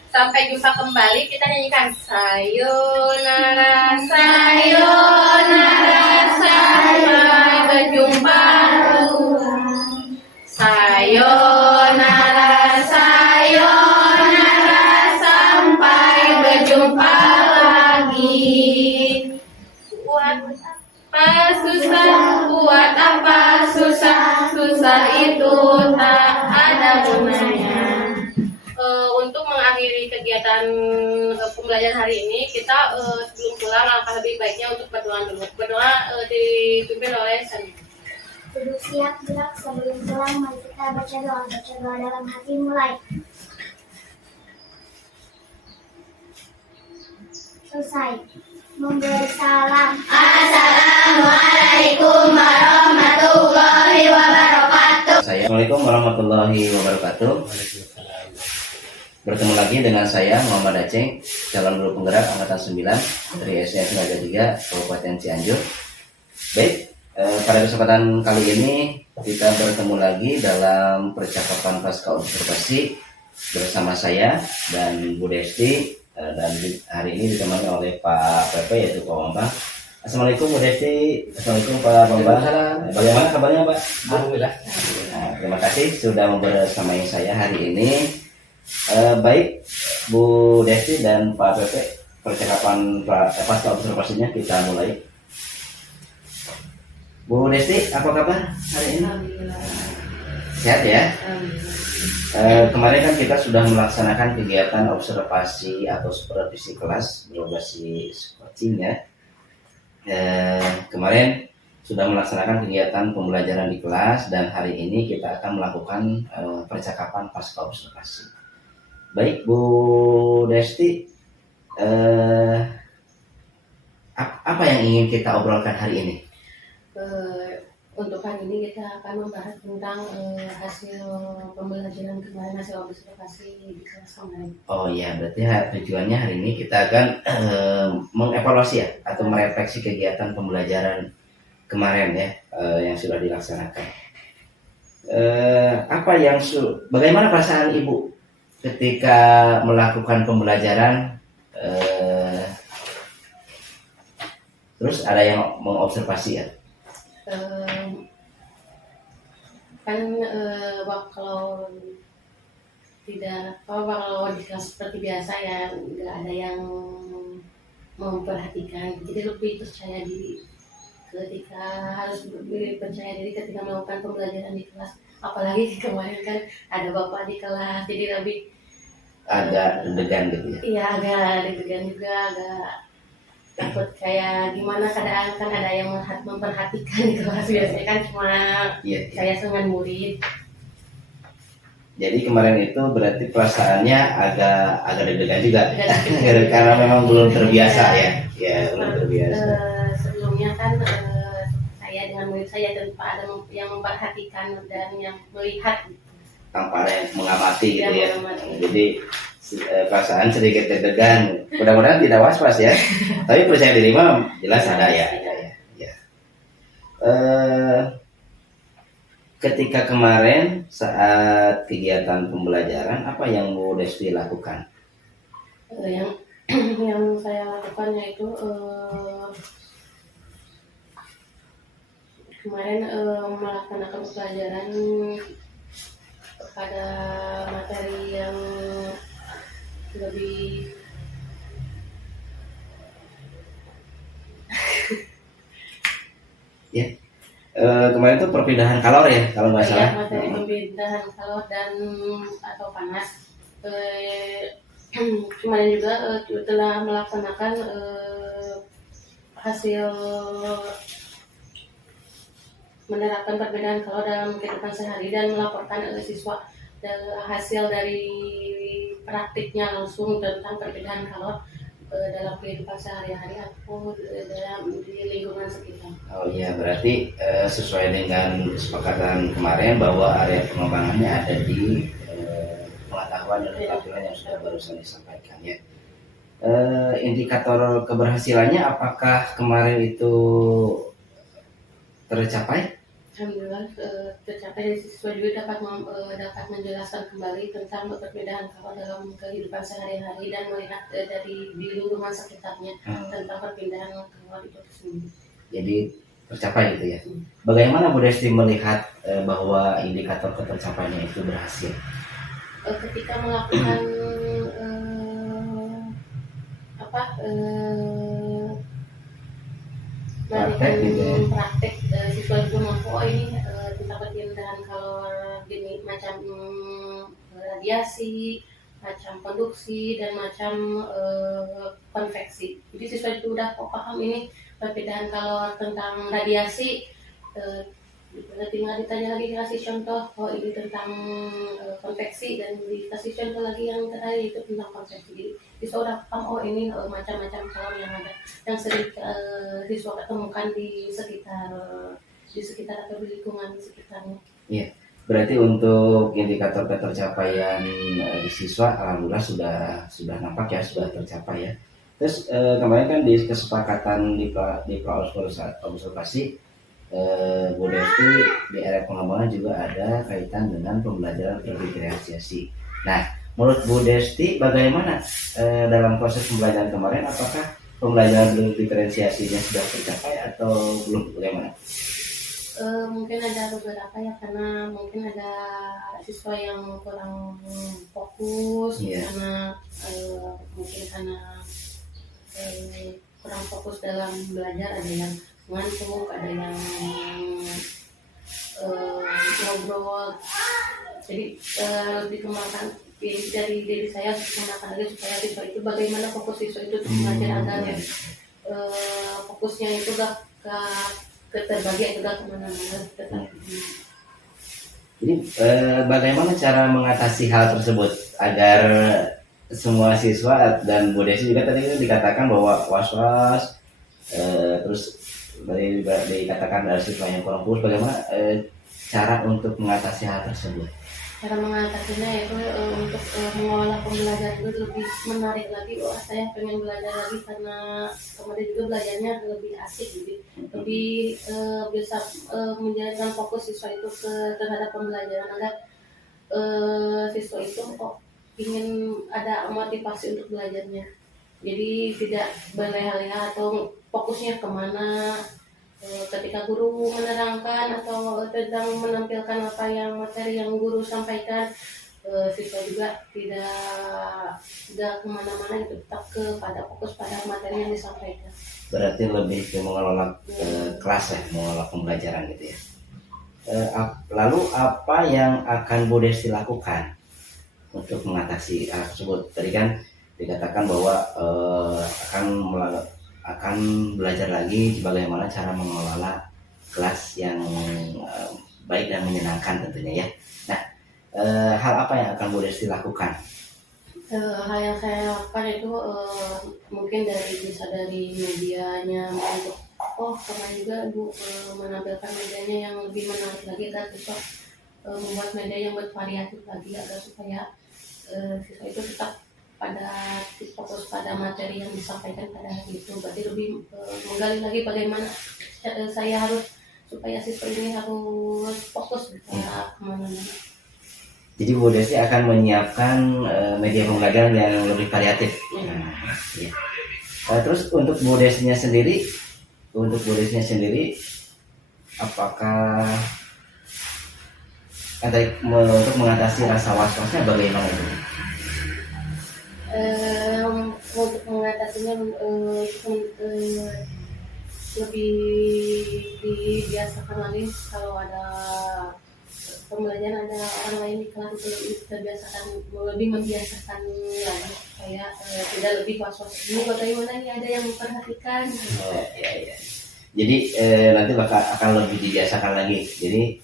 Sampai jumpa kembali, kita nyanyikan sayonara, sayonara, sampai berjumpa. Sayonara, sayonara, sampai berjumpa lagi. Buat apa susah, susah itu tak ada gunanya. Untuk mengakhiri kegiatan pembelajaran hari ini, kita sebelum pulang langkah lebih baiknya untuk berdoa dulu. Berdoa dipimpin oleh Sani. Duduk siap gerak sebelum pulang. Mari kita baca doa dalam hati. Mulai. Selesai. memberi salam. Assalamualaikum warahmatullahi wabarakatuh. Assalamualaikum warahmatullahi wabarakatuh. Bertemu lagi dengan saya Muhammad Aceng, calon guru penggerak angkatan 9 dari SDN Negara 3 Kabupaten Cianjur. Baik, pada kesempatan kali ini kita bertemu lagi dalam percakapan pasca observasi bersama saya dan Bu Desti, dan hari ini ditemani oleh Pak PP yaitu Pak Bambang. Assalamualaikum Bu Desti. Assalamualaikum Pak Bambang. Bagaimana kabarnya Pak? Alhamdulillah. Nah, terima kasih sudah membersamai saya hari ini. Baik Bu Desti dan Pak PP, percakapan pasca observasinya kita mulai. Bu Desti, apa kabar hari ini? Alhamdulillah. Sehat ya? Alhamdulillah. Kemarin kan kita sudah melaksanakan kegiatan observasi atau supervisi kelas berbasis coaching ya. Kemarin sudah melaksanakan kegiatan pembelajaran di kelas dan hari ini kita akan melakukan percakapan pasca observasi. Baik Bu Desti, apa yang ingin kita obrolkan hari ini? Untuk hari ini kita akan membahas tentang hasil pembelajaran kemarin, hasil observasi di kelas kemarin. Oh iya, berarti tujuannya hari ini kita akan mengevaluasi ya atau merefleksi kegiatan pembelajaran kemarin ya, yang sudah dilaksanakan. Bagaimana perasaan Ibu ketika melakukan pembelajaran, terus ada yang mengobservasi ya? Kalau di kelas seperti biasa ya nggak ada yang memperhatikan, jadi lebih percaya diri ketika melakukan pembelajaran di kelas, apalagi kemarin kan ada bapak di kelas, jadi lebih Agak deg-degan gitu ya? iya, agak deg-degan juga, agak takut kayak gimana keadaan, kan ada yang memperhatikan di kelas, biasanya kan cuma Iya. saya dengan murid. Jadi kemarin itu berarti perasaannya agak deg-degan juga, Agak deg-degan. karena memang belum terbiasa ya, belum terbiasa. Sebelumnya kan saya dengan murid saya tanpa ada yang memperhatikan dan yang melihat, Tanpa ada yang mengamati gitu Yang ya. mengamati. Jadi perasaan sedikit deg-degan. Mudah-mudahan tidak was-was ya. Tapi percaya diri mah jelas ada ya. Ya. Ketika kemarin saat kegiatan pembelajaran, apa yang Bu Desti lakukan? yang yang saya lakukan yaitu kemarin melaksanakan pelajaran pada materi yang lebih Kemarin itu perpindahan kalor ya, kalau nggak salah. materi pembinaan kalor dan atau panas. Kemarin juga telah melaksanakan hasil menerapkan perbedaan kalor dalam kehidupan sehari dan melaporkan siswa hasil dari praktiknya langsung tentang perbedaan kalor dalam kehidupan sehari-hari atau di lingkungan sekitar. Oh iya, berarti sesuai dengan kesepakatan kemarin bahwa area pengembangannya ada di pengetahuan dan keterampilan yang sudah barusan disampaikan ya. Indikator keberhasilannya apakah kemarin itu tercapai? Alhamdulillah tercapai, siswa juga dapat menjelaskan kembali tentang perbedaan kalor dalam kehidupan sehari-hari dan melihat dari di lingkungan sekitarnya tentang perpindahan kalor itu sendiri. Jadi tercapai gitu ya. Bagaimana Bu Desti melihat bahwa indikator ketercapaiannya itu berhasil? Ketika melakukan praktek siswa juga mampu, ini tentang perpindahan kalor gini, macam radiasi, macam konduksi dan macam konveksi. Jadi siswa itu udah paham ini perbedaan kalor tentang radiasi, tinggal ditanya lagi, dikasih contoh, oh ini tentang konveksi, dan dikasih contoh lagi yang terakhir itu tentang konveksi. Jadi siswa udah paham, oh ini macam-macam calon yang ada, yang sering siswa ketemukan di sekitar atau di lingkungan sekitarnya. Iya. Berarti untuk indikator ketercapaian di siswa alhamdulillah sudah nampak ya, sudah tercapai ya. Terus kemarin kan di kesepakatan di observasi Bu Desti di area pengembangan juga ada kaitan dengan pembelajaran berdiferensiasi. Nah, menurut Bu Desti bagaimana dalam proses pembelajaran kemarin, apakah pembelajaran berdiferensiasinya sudah tercapai atau belum, bagaimana? Mungkin ada beberapa ya, karena mungkin ada siswa yang kurang fokus, karena mungkin karena kurang fokus dalam belajar, ada yang ngantuk, ada yang ngobrol. Jadi dikembangkan dari diri saya, dikembangkan lagi supaya siswa itu bagaimana fokus siswa itu untuk belajar agar fokusnya itu gak terbagi atau gak kemana-mana. Jadi bagaimana cara mengatasi hal tersebut agar semua siswa, dan Bu Desi juga tadi dikatakan bahwa was-was, terus tadi dikatakan ada siswa yang kurang fokus, bagaimana cara untuk mengatasi hal tersebut? Cara mengatasinya itu untuk mengolah pembelajaran itu lebih menarik lagi. Oh, saya pengen belajar lagi karena kemudian juga belajarnya lebih asik, lebih bisa menjadikan fokus siswa itu terhadap pembelajaran, agar siswa itu ingin ada motivasi untuk belajarnya. Jadi tidak berleha-leha atau fokusnya kemana. Ketika guru menerangkan atau sedang menampilkan apa yang materi yang guru sampaikan, siswa juga tidak kemana-mana, itu tetap kepada fokus pada materi yang disampaikan. Berarti lebih ke mengelola kelas ya, mengelola pembelajaran gitu ya. Lalu apa yang akan Bu Desti lakukan untuk mengatasi hal tersebut? Tadi kan dikatakan bahwa akan belajar lagi bagaimana cara mengelola kelas yang baik dan menyenangkan tentunya ya. Nah, hal apa yang akan Bu Desti lakukan? Hal yang saya lakukan itu mungkin bisa dari medianya, untuk kemarin juga Bu menampilkan medianya yang lebih menarik lagi, agar siswa membuat media yang bervariatif lagi, agar supaya siswa itu tetap fokus pada materi yang disampaikan pada hari itu. Berarti lebih menggali lagi bagaimana saya harus supaya siswa ini harus fokus kemana-mana. Jadi Bu Desti akan menyiapkan media pembelajaran yang lebih variatif. Ya. Terus untuk Bu Destinya sendiri, apakah untuk mengatasi rasa was-wasnya bagaimana itu? Untuk mengatasinya lebih dibiasakan lagi, kalau ada pembelajaran ada orang lain di kelas itu lebih membiasakan lagi supaya tidak lebih was-was. Ini bagaimana nih, ada yang memperhatikan. Iya. Jadi nanti akan lebih dibiasakan lagi. Jadi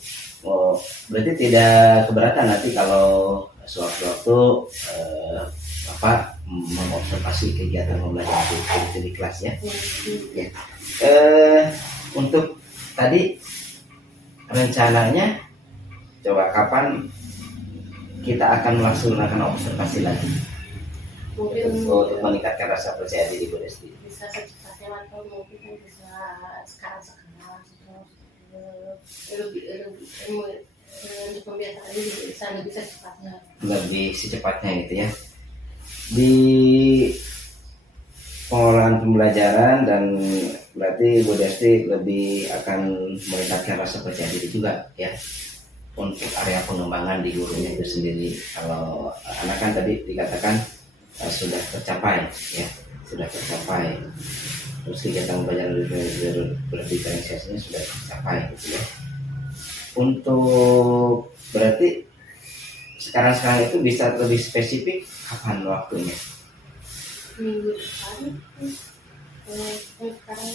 berarti tidak keberatan nanti kalau sewaktu-waktu Bapak mengobservasi kegiatan pembelajaran di kelas ya. Ya. Untuk tadi rencananya coba kapan kita akan melaksanakan observasi lagi? Mungkin untuk meningkatkan rasa percaya diri Bu Desti. Bisa secepatnya, atau mungkin bisa sekarang untuk membiasakan diri bisa lebih secepatnya. Lebih secepatnya gitu ya. Di pengolahan pembelajaran, dan berarti Bu Desti lebih akan meningkatkan rasa percaya diri juga ya untuk area pengembangan di gurunya itu sendiri. Kalau anak kan tadi dikatakan sudah tercapai ya, terus kegiatan pembelajaran berdiferensiasinya sudah tercapai gitu ya. Untuk berarti sekarang itu bisa lebih spesifik kapan waktunya? Minggu depan. Sekarang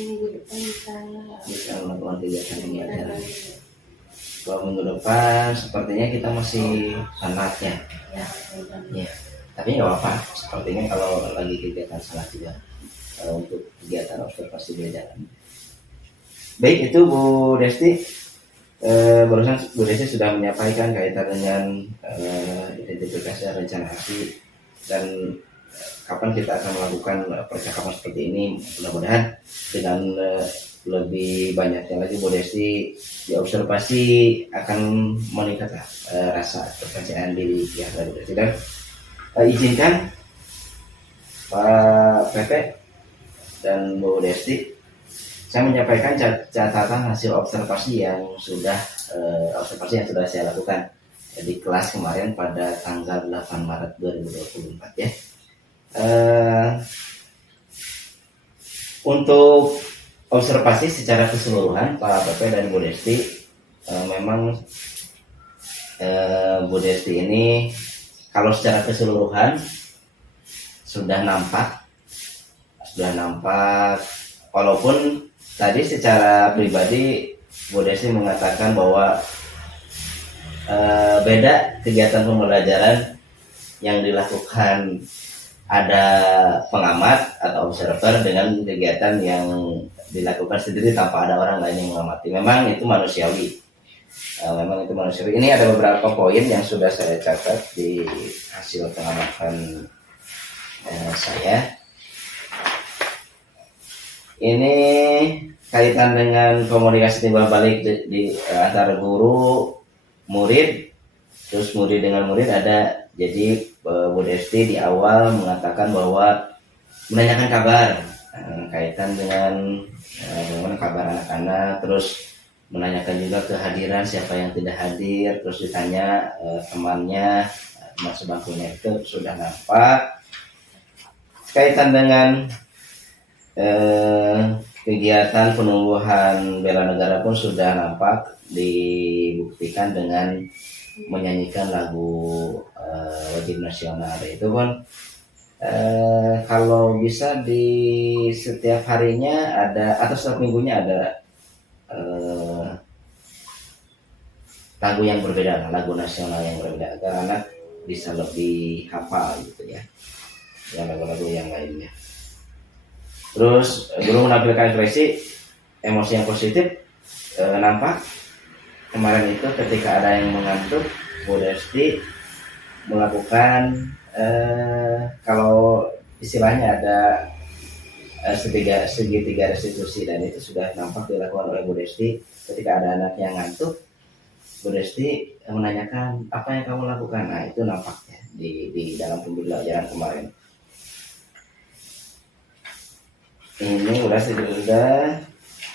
minggu depan bisa melakukan kegiatan pembelajaran. Kalau minggu depan sepertinya kita masih sanat ya. Ya, tapi nggak apa-apa. Sepertinya kalau lagi kegiatan sanat juga untuk kegiatan observasi belajaran. Baik, itu Bu Desti. Barusan Bu Desti sudah menyampaikan kaitan dengan identifikasi rencana aksi dan kapan kita akan melakukan percakapan seperti ini. Mudah-mudahan dengan lebih banyaknya lagi Bu Desti diobservasi akan meningkatlah rasa kepercayaan diri pihak dari Bu Desti. Dan izinkan Pak Pepe dan Bu Desti, saya menyampaikan catatan hasil observasi yang sudah saya lakukan di kelas kemarin pada tanggal 8 Maret 2024 ya. Untuk observasi secara keseluruhan Pak Pepe dan Bu Desti, memang Bu Desti ini kalau secara keseluruhan sudah nampak walaupun tadi secara pribadi Bu Desti mengatakan bahwa beda kegiatan pembelajaran yang dilakukan ada pengamat atau observer dengan kegiatan yang dilakukan sendiri tanpa ada orang lain yang mengamati. Memang itu manusiawi. Ini ada beberapa poin yang sudah saya catat di hasil pengamatan saya. Ini kaitan dengan komunikasi timbal balik di antara guru, murid, terus murid dengan murid ada. Jadi Bu Desti di awal mengatakan bahwa menanyakan kabar kaitan dengan bagaimana kabar anak-anak, terus menanyakan juga kehadiran siapa yang tidak hadir, terus ditanya teman sebangkunya itu sudah nampak. Kaitan dengan kegiatan penumbuhan bela negara pun sudah nampak dibuktikan dengan menyanyikan lagu wajib nasional. Itu pun kalau bisa di setiap harinya ada atau setiap minggunya ada lagu yang berbeda, lagu nasional yang berbeda agar anak bisa lebih hafal gitu ya, yang lagu-lagu yang lainnya. Terus guru menampilkan ekspresi emosi yang positif nampak. Kemarin itu ketika ada yang mengantuk, Bu Desti melakukan kalau istilahnya ada segitiga restitusi, dan itu sudah nampak dilakukan oleh Bu Desti. Ketika ada anak yang ngantuk, Bu Desti menanyakan apa yang kamu lakukan. Nah, itu nampaknya di dalam pembelajaran kemarin. Ini udah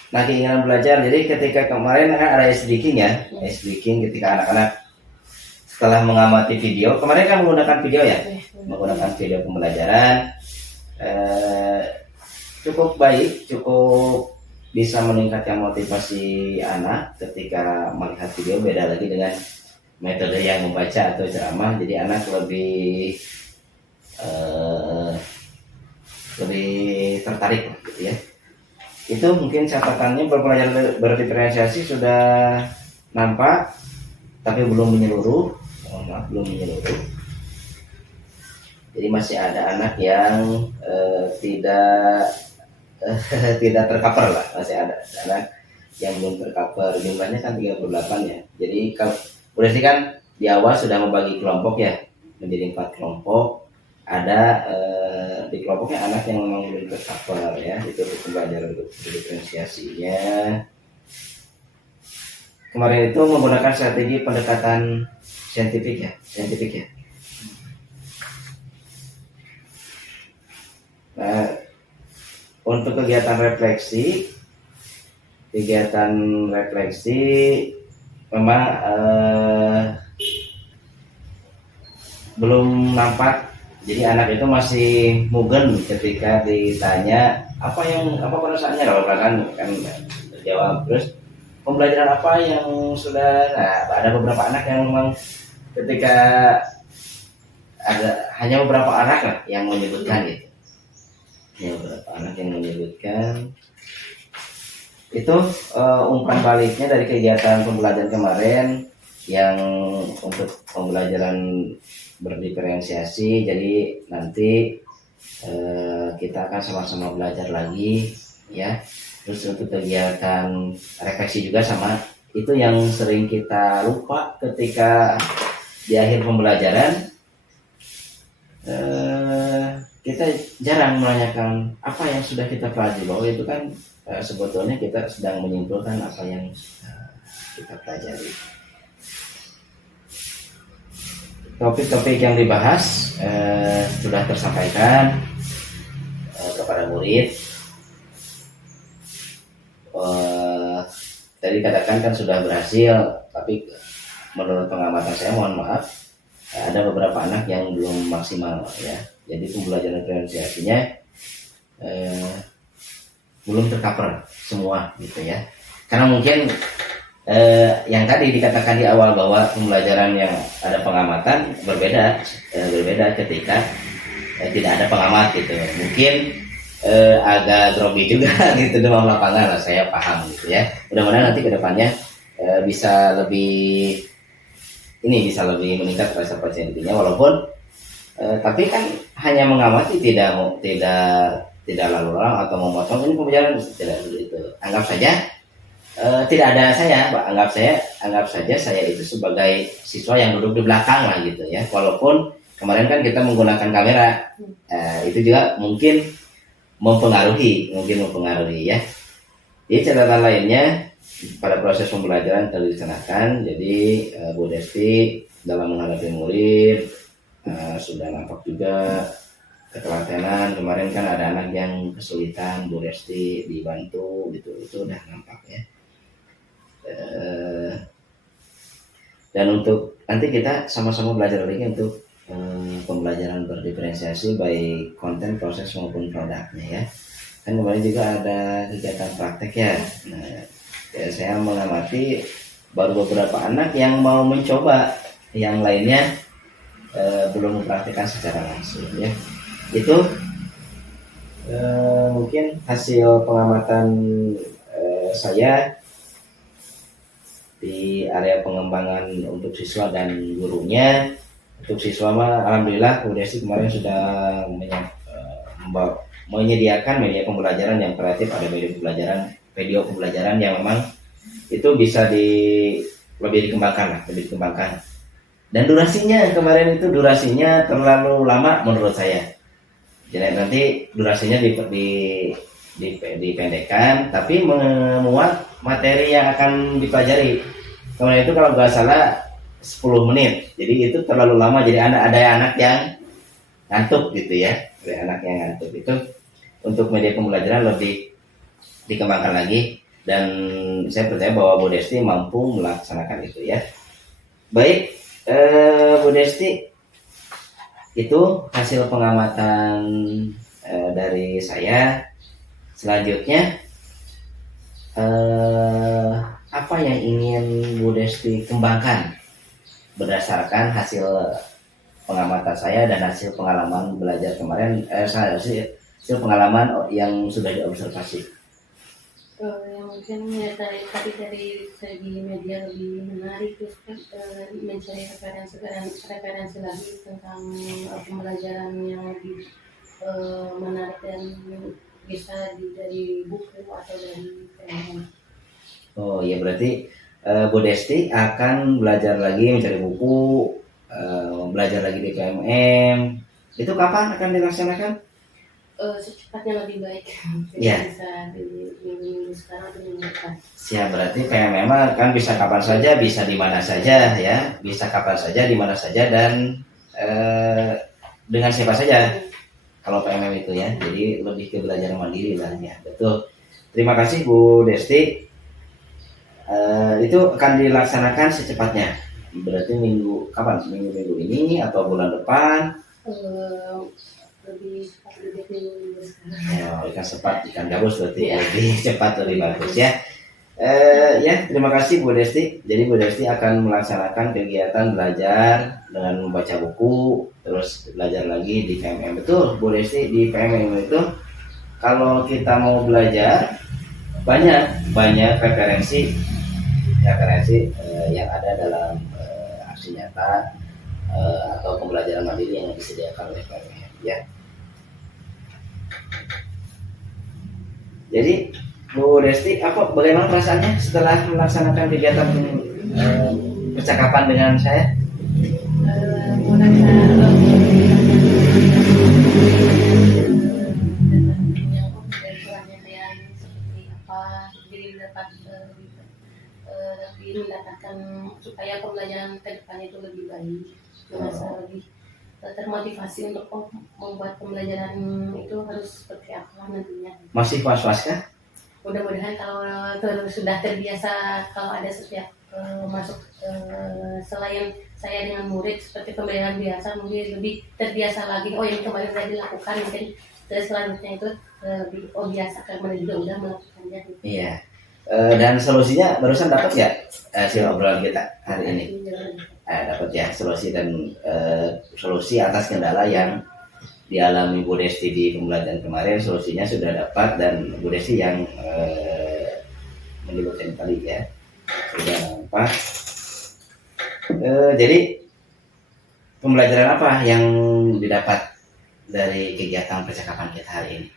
nah, keinginan belajar. Jadi ketika kemarin ada speaking ya, speaking ketika anak-anak setelah mengamati video, kemarin kan menggunakan video ya, menggunakan video pembelajaran, cukup baik, cukup bisa meningkatkan motivasi anak ketika melihat video. Beda lagi dengan metode yang membaca atau ceramah, jadi anak lebih tertarik gitu ya. Itu mungkin catatannya pembelajaran berdiferensiasi sudah nampak, tapi belum menyeluruh. Belum menyeluruh. Jadi masih ada anak yang tidak tercover lah, masih ada anak yang belum tercover. Jumlahnya kan 38 ya. Jadi kalau Desti kan di awal sudah membagi kelompok ya menjadi 4 kelompok. Ada di kelompoknya anak yang memang belum tercover ya, itu pembelajaran diferensiasinya. Kemarin itu menggunakan strategi pendekatan saintifik ya. Nah, untuk kegiatan refleksi memang belum nampak. Jadi anak itu masih mugen ketika ditanya apa perasaannya, kalau kan jawab. Terus pembelajaran apa yang sudah, nah ada beberapa anak yang memang ketika hanya beberapa anak lah yang menyebutkan gitu. Ya, beberapa anak yang menyebutkan itu umpan baliknya dari kegiatan pembelajaran kemarin yang untuk pembelajaran berdiferensiasi. Jadi nanti kita akan sama-sama belajar lagi ya. Terus untuk kegiatan refleksi juga sama, itu yang sering kita lupa ketika di akhir pembelajaran, kita jarang menanyakan apa yang sudah kita pelajari, bahwa itu kan sebetulnya kita sedang menyimpulkan apa yang kita pelajari. Topik-topik yang dibahas sudah tersampaikan kepada murid. Tadi katakan kan sudah berhasil, tapi menurut pengamatan saya, mohon maaf, ada beberapa anak yang belum maksimal ya. Jadi pembelajaran diferensiasinya belum tercover semua gitu ya. Karena mungkin yang tadi dikatakan di awal bahwa pembelajaran yang ada pengamatan berbeda ketika tidak ada pengamat gitu. Mungkin agak grogi juga gitu di lapangan lah, saya paham gitu ya. Mudah-mudahan nanti ke depannya bisa lebih meningkat rasa percaya dirinya, walaupun tapi kan hanya mengamati, tidak lalu lalang atau memotong ini pembelajaran, tidak begitu. Anggap saja tidak ada saya, anggap saja saya itu sebagai siswa yang duduk di belakang lah gitu ya. Walaupun kemarin kan kita menggunakan kamera, itu juga mungkin mempengaruhi ya. Jadi catatan lainnya pada proses pembelajaran telah dilaksanakan. Jadi Bu Desti dalam menghadapi murid sudah nampak juga ketelatenan. Kemarin kan ada anak yang kesulitan, Bu Desti dibantu gitu, itu udah nampak ya. Dan untuk nanti kita sama-sama belajar lagi untuk pembelajaran berdiferensiasi baik konten, proses maupun produknya ya. Kan kemarin juga ada kegiatan praktek ya. Nah, saya mengamati baru beberapa anak yang mau mencoba, yang lainnya belum mempraktikkan secara langsung ya. Itu mungkin hasil pengamatan saya di area pengembangan untuk siswa dan gurunya. Untuk siswa mah alhamdulillah Bu Desi kemarin sudah menyediakan media pembelajaran yang kreatif. Ada video pembelajaran yang memang itu bisa lebih dikembangkan. Dan durasinya kemarin itu terlalu lama menurut saya. Jadi nanti durasinya dipendekkan, tapi memuat materi yang akan dipelajari. Kemarin itu kalau nggak salah 10 menit, jadi itu terlalu lama. Jadi ada anak yang ngantuk gitu ya, itu untuk media pembelajaran lebih dikembangkan lagi, dan saya percaya bahwa Bu Desti mampu melaksanakan itu ya. Baik, Bu Desti, itu hasil pengamatan dari saya. Selanjutnya apa yang ingin Bu Desti kembangkan berdasarkan hasil pengamatan saya dan hasil pengalaman belajar kemarin, hasil pengalaman yang sudah diobservasi. Yang mungkin ya dari segi media lebih menarik terus kan, mencari referensi lagi tentang pembelajaran yang lebih menarik dan bisa dari buku atau dari film. Oh ya, berarti Bu Desti akan belajar lagi mencari buku, belajar lagi di PMM. Itu kapan akan dilaksanakan? Secepatnya lebih baik. Ya. Bisa di minggu sekarang atau minggu depan. Siap, berarti PMM kan bisa kapan saja, bisa di mana saja ya, bisa kapan saja, di mana saja, dan dengan siapa saja. Kalau PMM itu ya, jadi lebih ke belajar mandiri lah ya. Betul. Terima kasih Bu Desti. Itu akan dilaksanakan secepatnya. Berarti minggu ini atau bulan depan? Lebih cepat Ya, ikan sepat, ikan gabus berarti lebih cepat, lebih bagus ya. Ya, terima kasih Bu Desti. Jadi Bu Desti akan melaksanakan kegiatan belajar dengan membaca buku, terus belajar lagi di PMM. Betul, Bu Desti, di PMM itu kalau kita mau belajar banyak referensi yang ada dalam aksi nyata atau pembelajaran mandiri yang disediakan oleh PMM ya. Jadi Bu Desti, bagaimana perasaannya setelah melaksanakan kegiatan percakapan dengan saya? Mendapatkan supaya pembelajaran ke depan itu lebih baik, merasa lebih termotivasi untuk membuat pembelajaran itu harus seperti apa nantinya. Masih was-was kah? Mudah-mudahan kalau sudah terbiasa, kalau ada setiap masuk selain saya dengan murid seperti pembelajaran biasa, mungkin lebih terbiasa lagi. Oh, yang kemarin sudah dilakukan, mungkin terus selanjutnya itu lebih biasa karena juga udah melakukannya. Iya. Dan solusinya barusan dapat ya hasil obrolan kita hari ini? Dapat ya solusi dan solusi atas kendala yang dialami Bu Desti di pembelajaran kemarin, solusinya sudah dapat dan Bu Desti yang menyebutkan tadi ya sudah dapat. Jadi pembelajaran apa yang didapat dari kegiatan percakapan kita hari ini?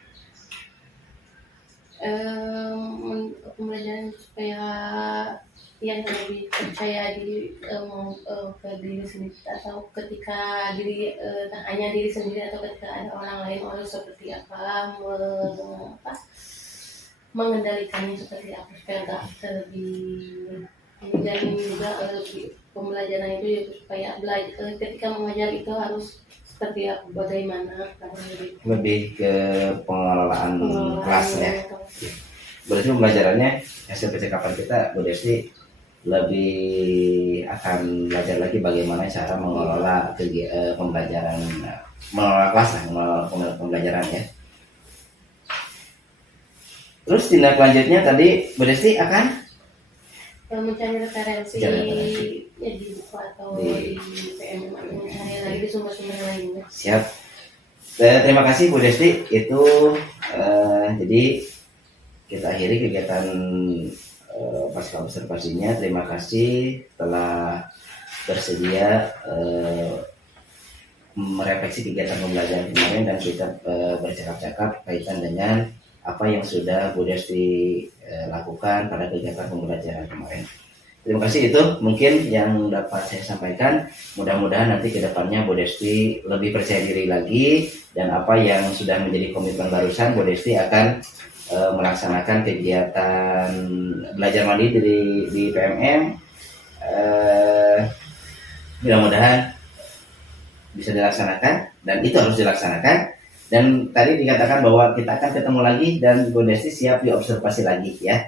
Pembelajaran supaya yang lebih percaya diri ke diri sendiri, atau ketika hanya diri sendiri atau ketika ada orang lain harus seperti apa, mengendalikannya seperti apa supaya nggak terlebih. Dan juga pembelajaran itu supaya ketika mengajar itu harus seperti apa, bagaimana lebih ke pengelolaan kelas ya. Berarti pembelajarannya hasil percakapan kita Bu Desti lebih akan belajar lagi bagaimana cara mengelola pembelajaran, mengelola kelas lah, mengelola pembelajaran ya. Terus tindak lanjutnya tadi Bu Desti akan mencari referensi ya, di buku atau di PMM, mencari lagi di sumber-sumber lainnya. Siap. Terima kasih Bu Desti. Itu jadi kita akhiri kegiatan pasca observasinya. Terima kasih telah bersedia merefleksi kegiatan pembelajaran kemarin dan kita bercakap-cakap kaitan dengan apa yang sudah Bu Desti lakukan pada kegiatan pembelajaran kemarin. Terima kasih, itu mungkin yang dapat saya sampaikan. Mudah-mudahan nanti ke depannya Bu Desti lebih percaya diri lagi, dan apa yang sudah menjadi komitmen barusan, Bu Desti akan melaksanakan kegiatan belajar mandiri di PMM. Mudah-mudahan bisa dilaksanakan, dan itu harus dilaksanakan. Dan tadi dikatakan bahwa kita akan ketemu lagi dan Bu Desti siap diobservasi lagi ya.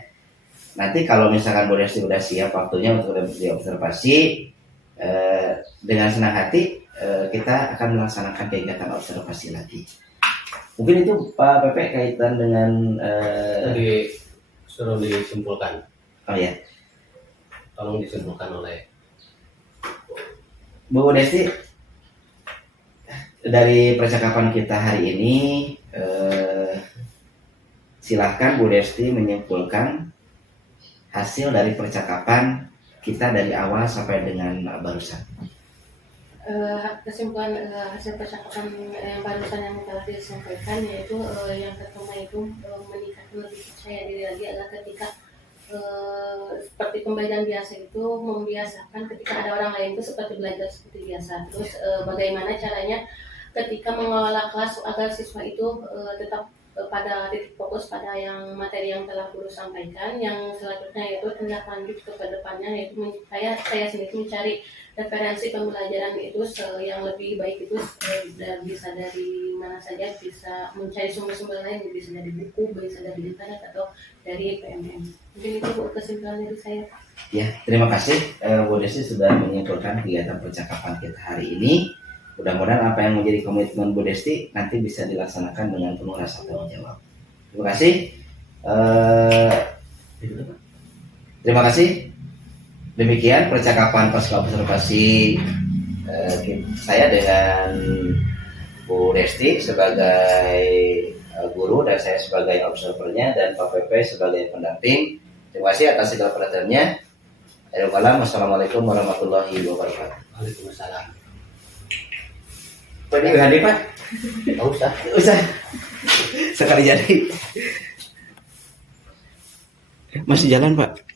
Nanti kalau misalkan Bu Desti udah siap waktunya untuk diobservasi, dengan senang hati kita akan melaksanakan kegiatan observasi lagi. Mungkin itu Pak Pepe kaitan dengan tadi suruh disimpulkan. Oh ya. Tolong disimpulkan oleh Bu Desti. Dari percakapan kita hari ini, silahkan Bu Desti menyimpulkan hasil dari percakapan kita dari awal sampai dengan barusan. Kesimpulan hasil percakapan yang barusan yang telah disampaikan, yaitu yang pertama itu meningkatkan lebih percaya diri lagi adalah ketika seperti pembelajaran biasa itu membiasakan ketika ada orang lain itu seperti belajar seperti biasa. Terus bagaimana caranya ketika mengelola kelas agar siswa itu tetap pada titik fokus pada yang materi yang telah guru sampaikan. Yang selanjutnya yaitu tindak lanjut ke depannya, yaitu saya sendiri mencari referensi pembelajaran itu yang lebih baik itu bisa dari mana saja, bisa mencari sumber-sumber lain, bisa dari buku, bisa dari internet atau dari PMM. Mungkin itu Bu kesimpulan dari saya. Ya, terima kasih Bu Desti sudah menyimpulkan kegiatan percakapan kita hari ini. Mudah-mudahan apa yang menjadi komitmen Bu Desti nanti bisa dilaksanakan dengan penuh rasa tanggung jawab. Terima kasih. Terima kasih. Demikian percakapan pasca observasi saya dengan Bu Desti sebagai guru dan saya sebagai observernya dan Pak Pepe sebagai pendamping. Terima kasih atas segala perhatiannya. Assalamualaikum warahmatullahi wabarakatuh. Waalaikumsalam. Pak ini hadir Pak? Nggak usah. Usah. Sekali jadi. Masih jalan Pak?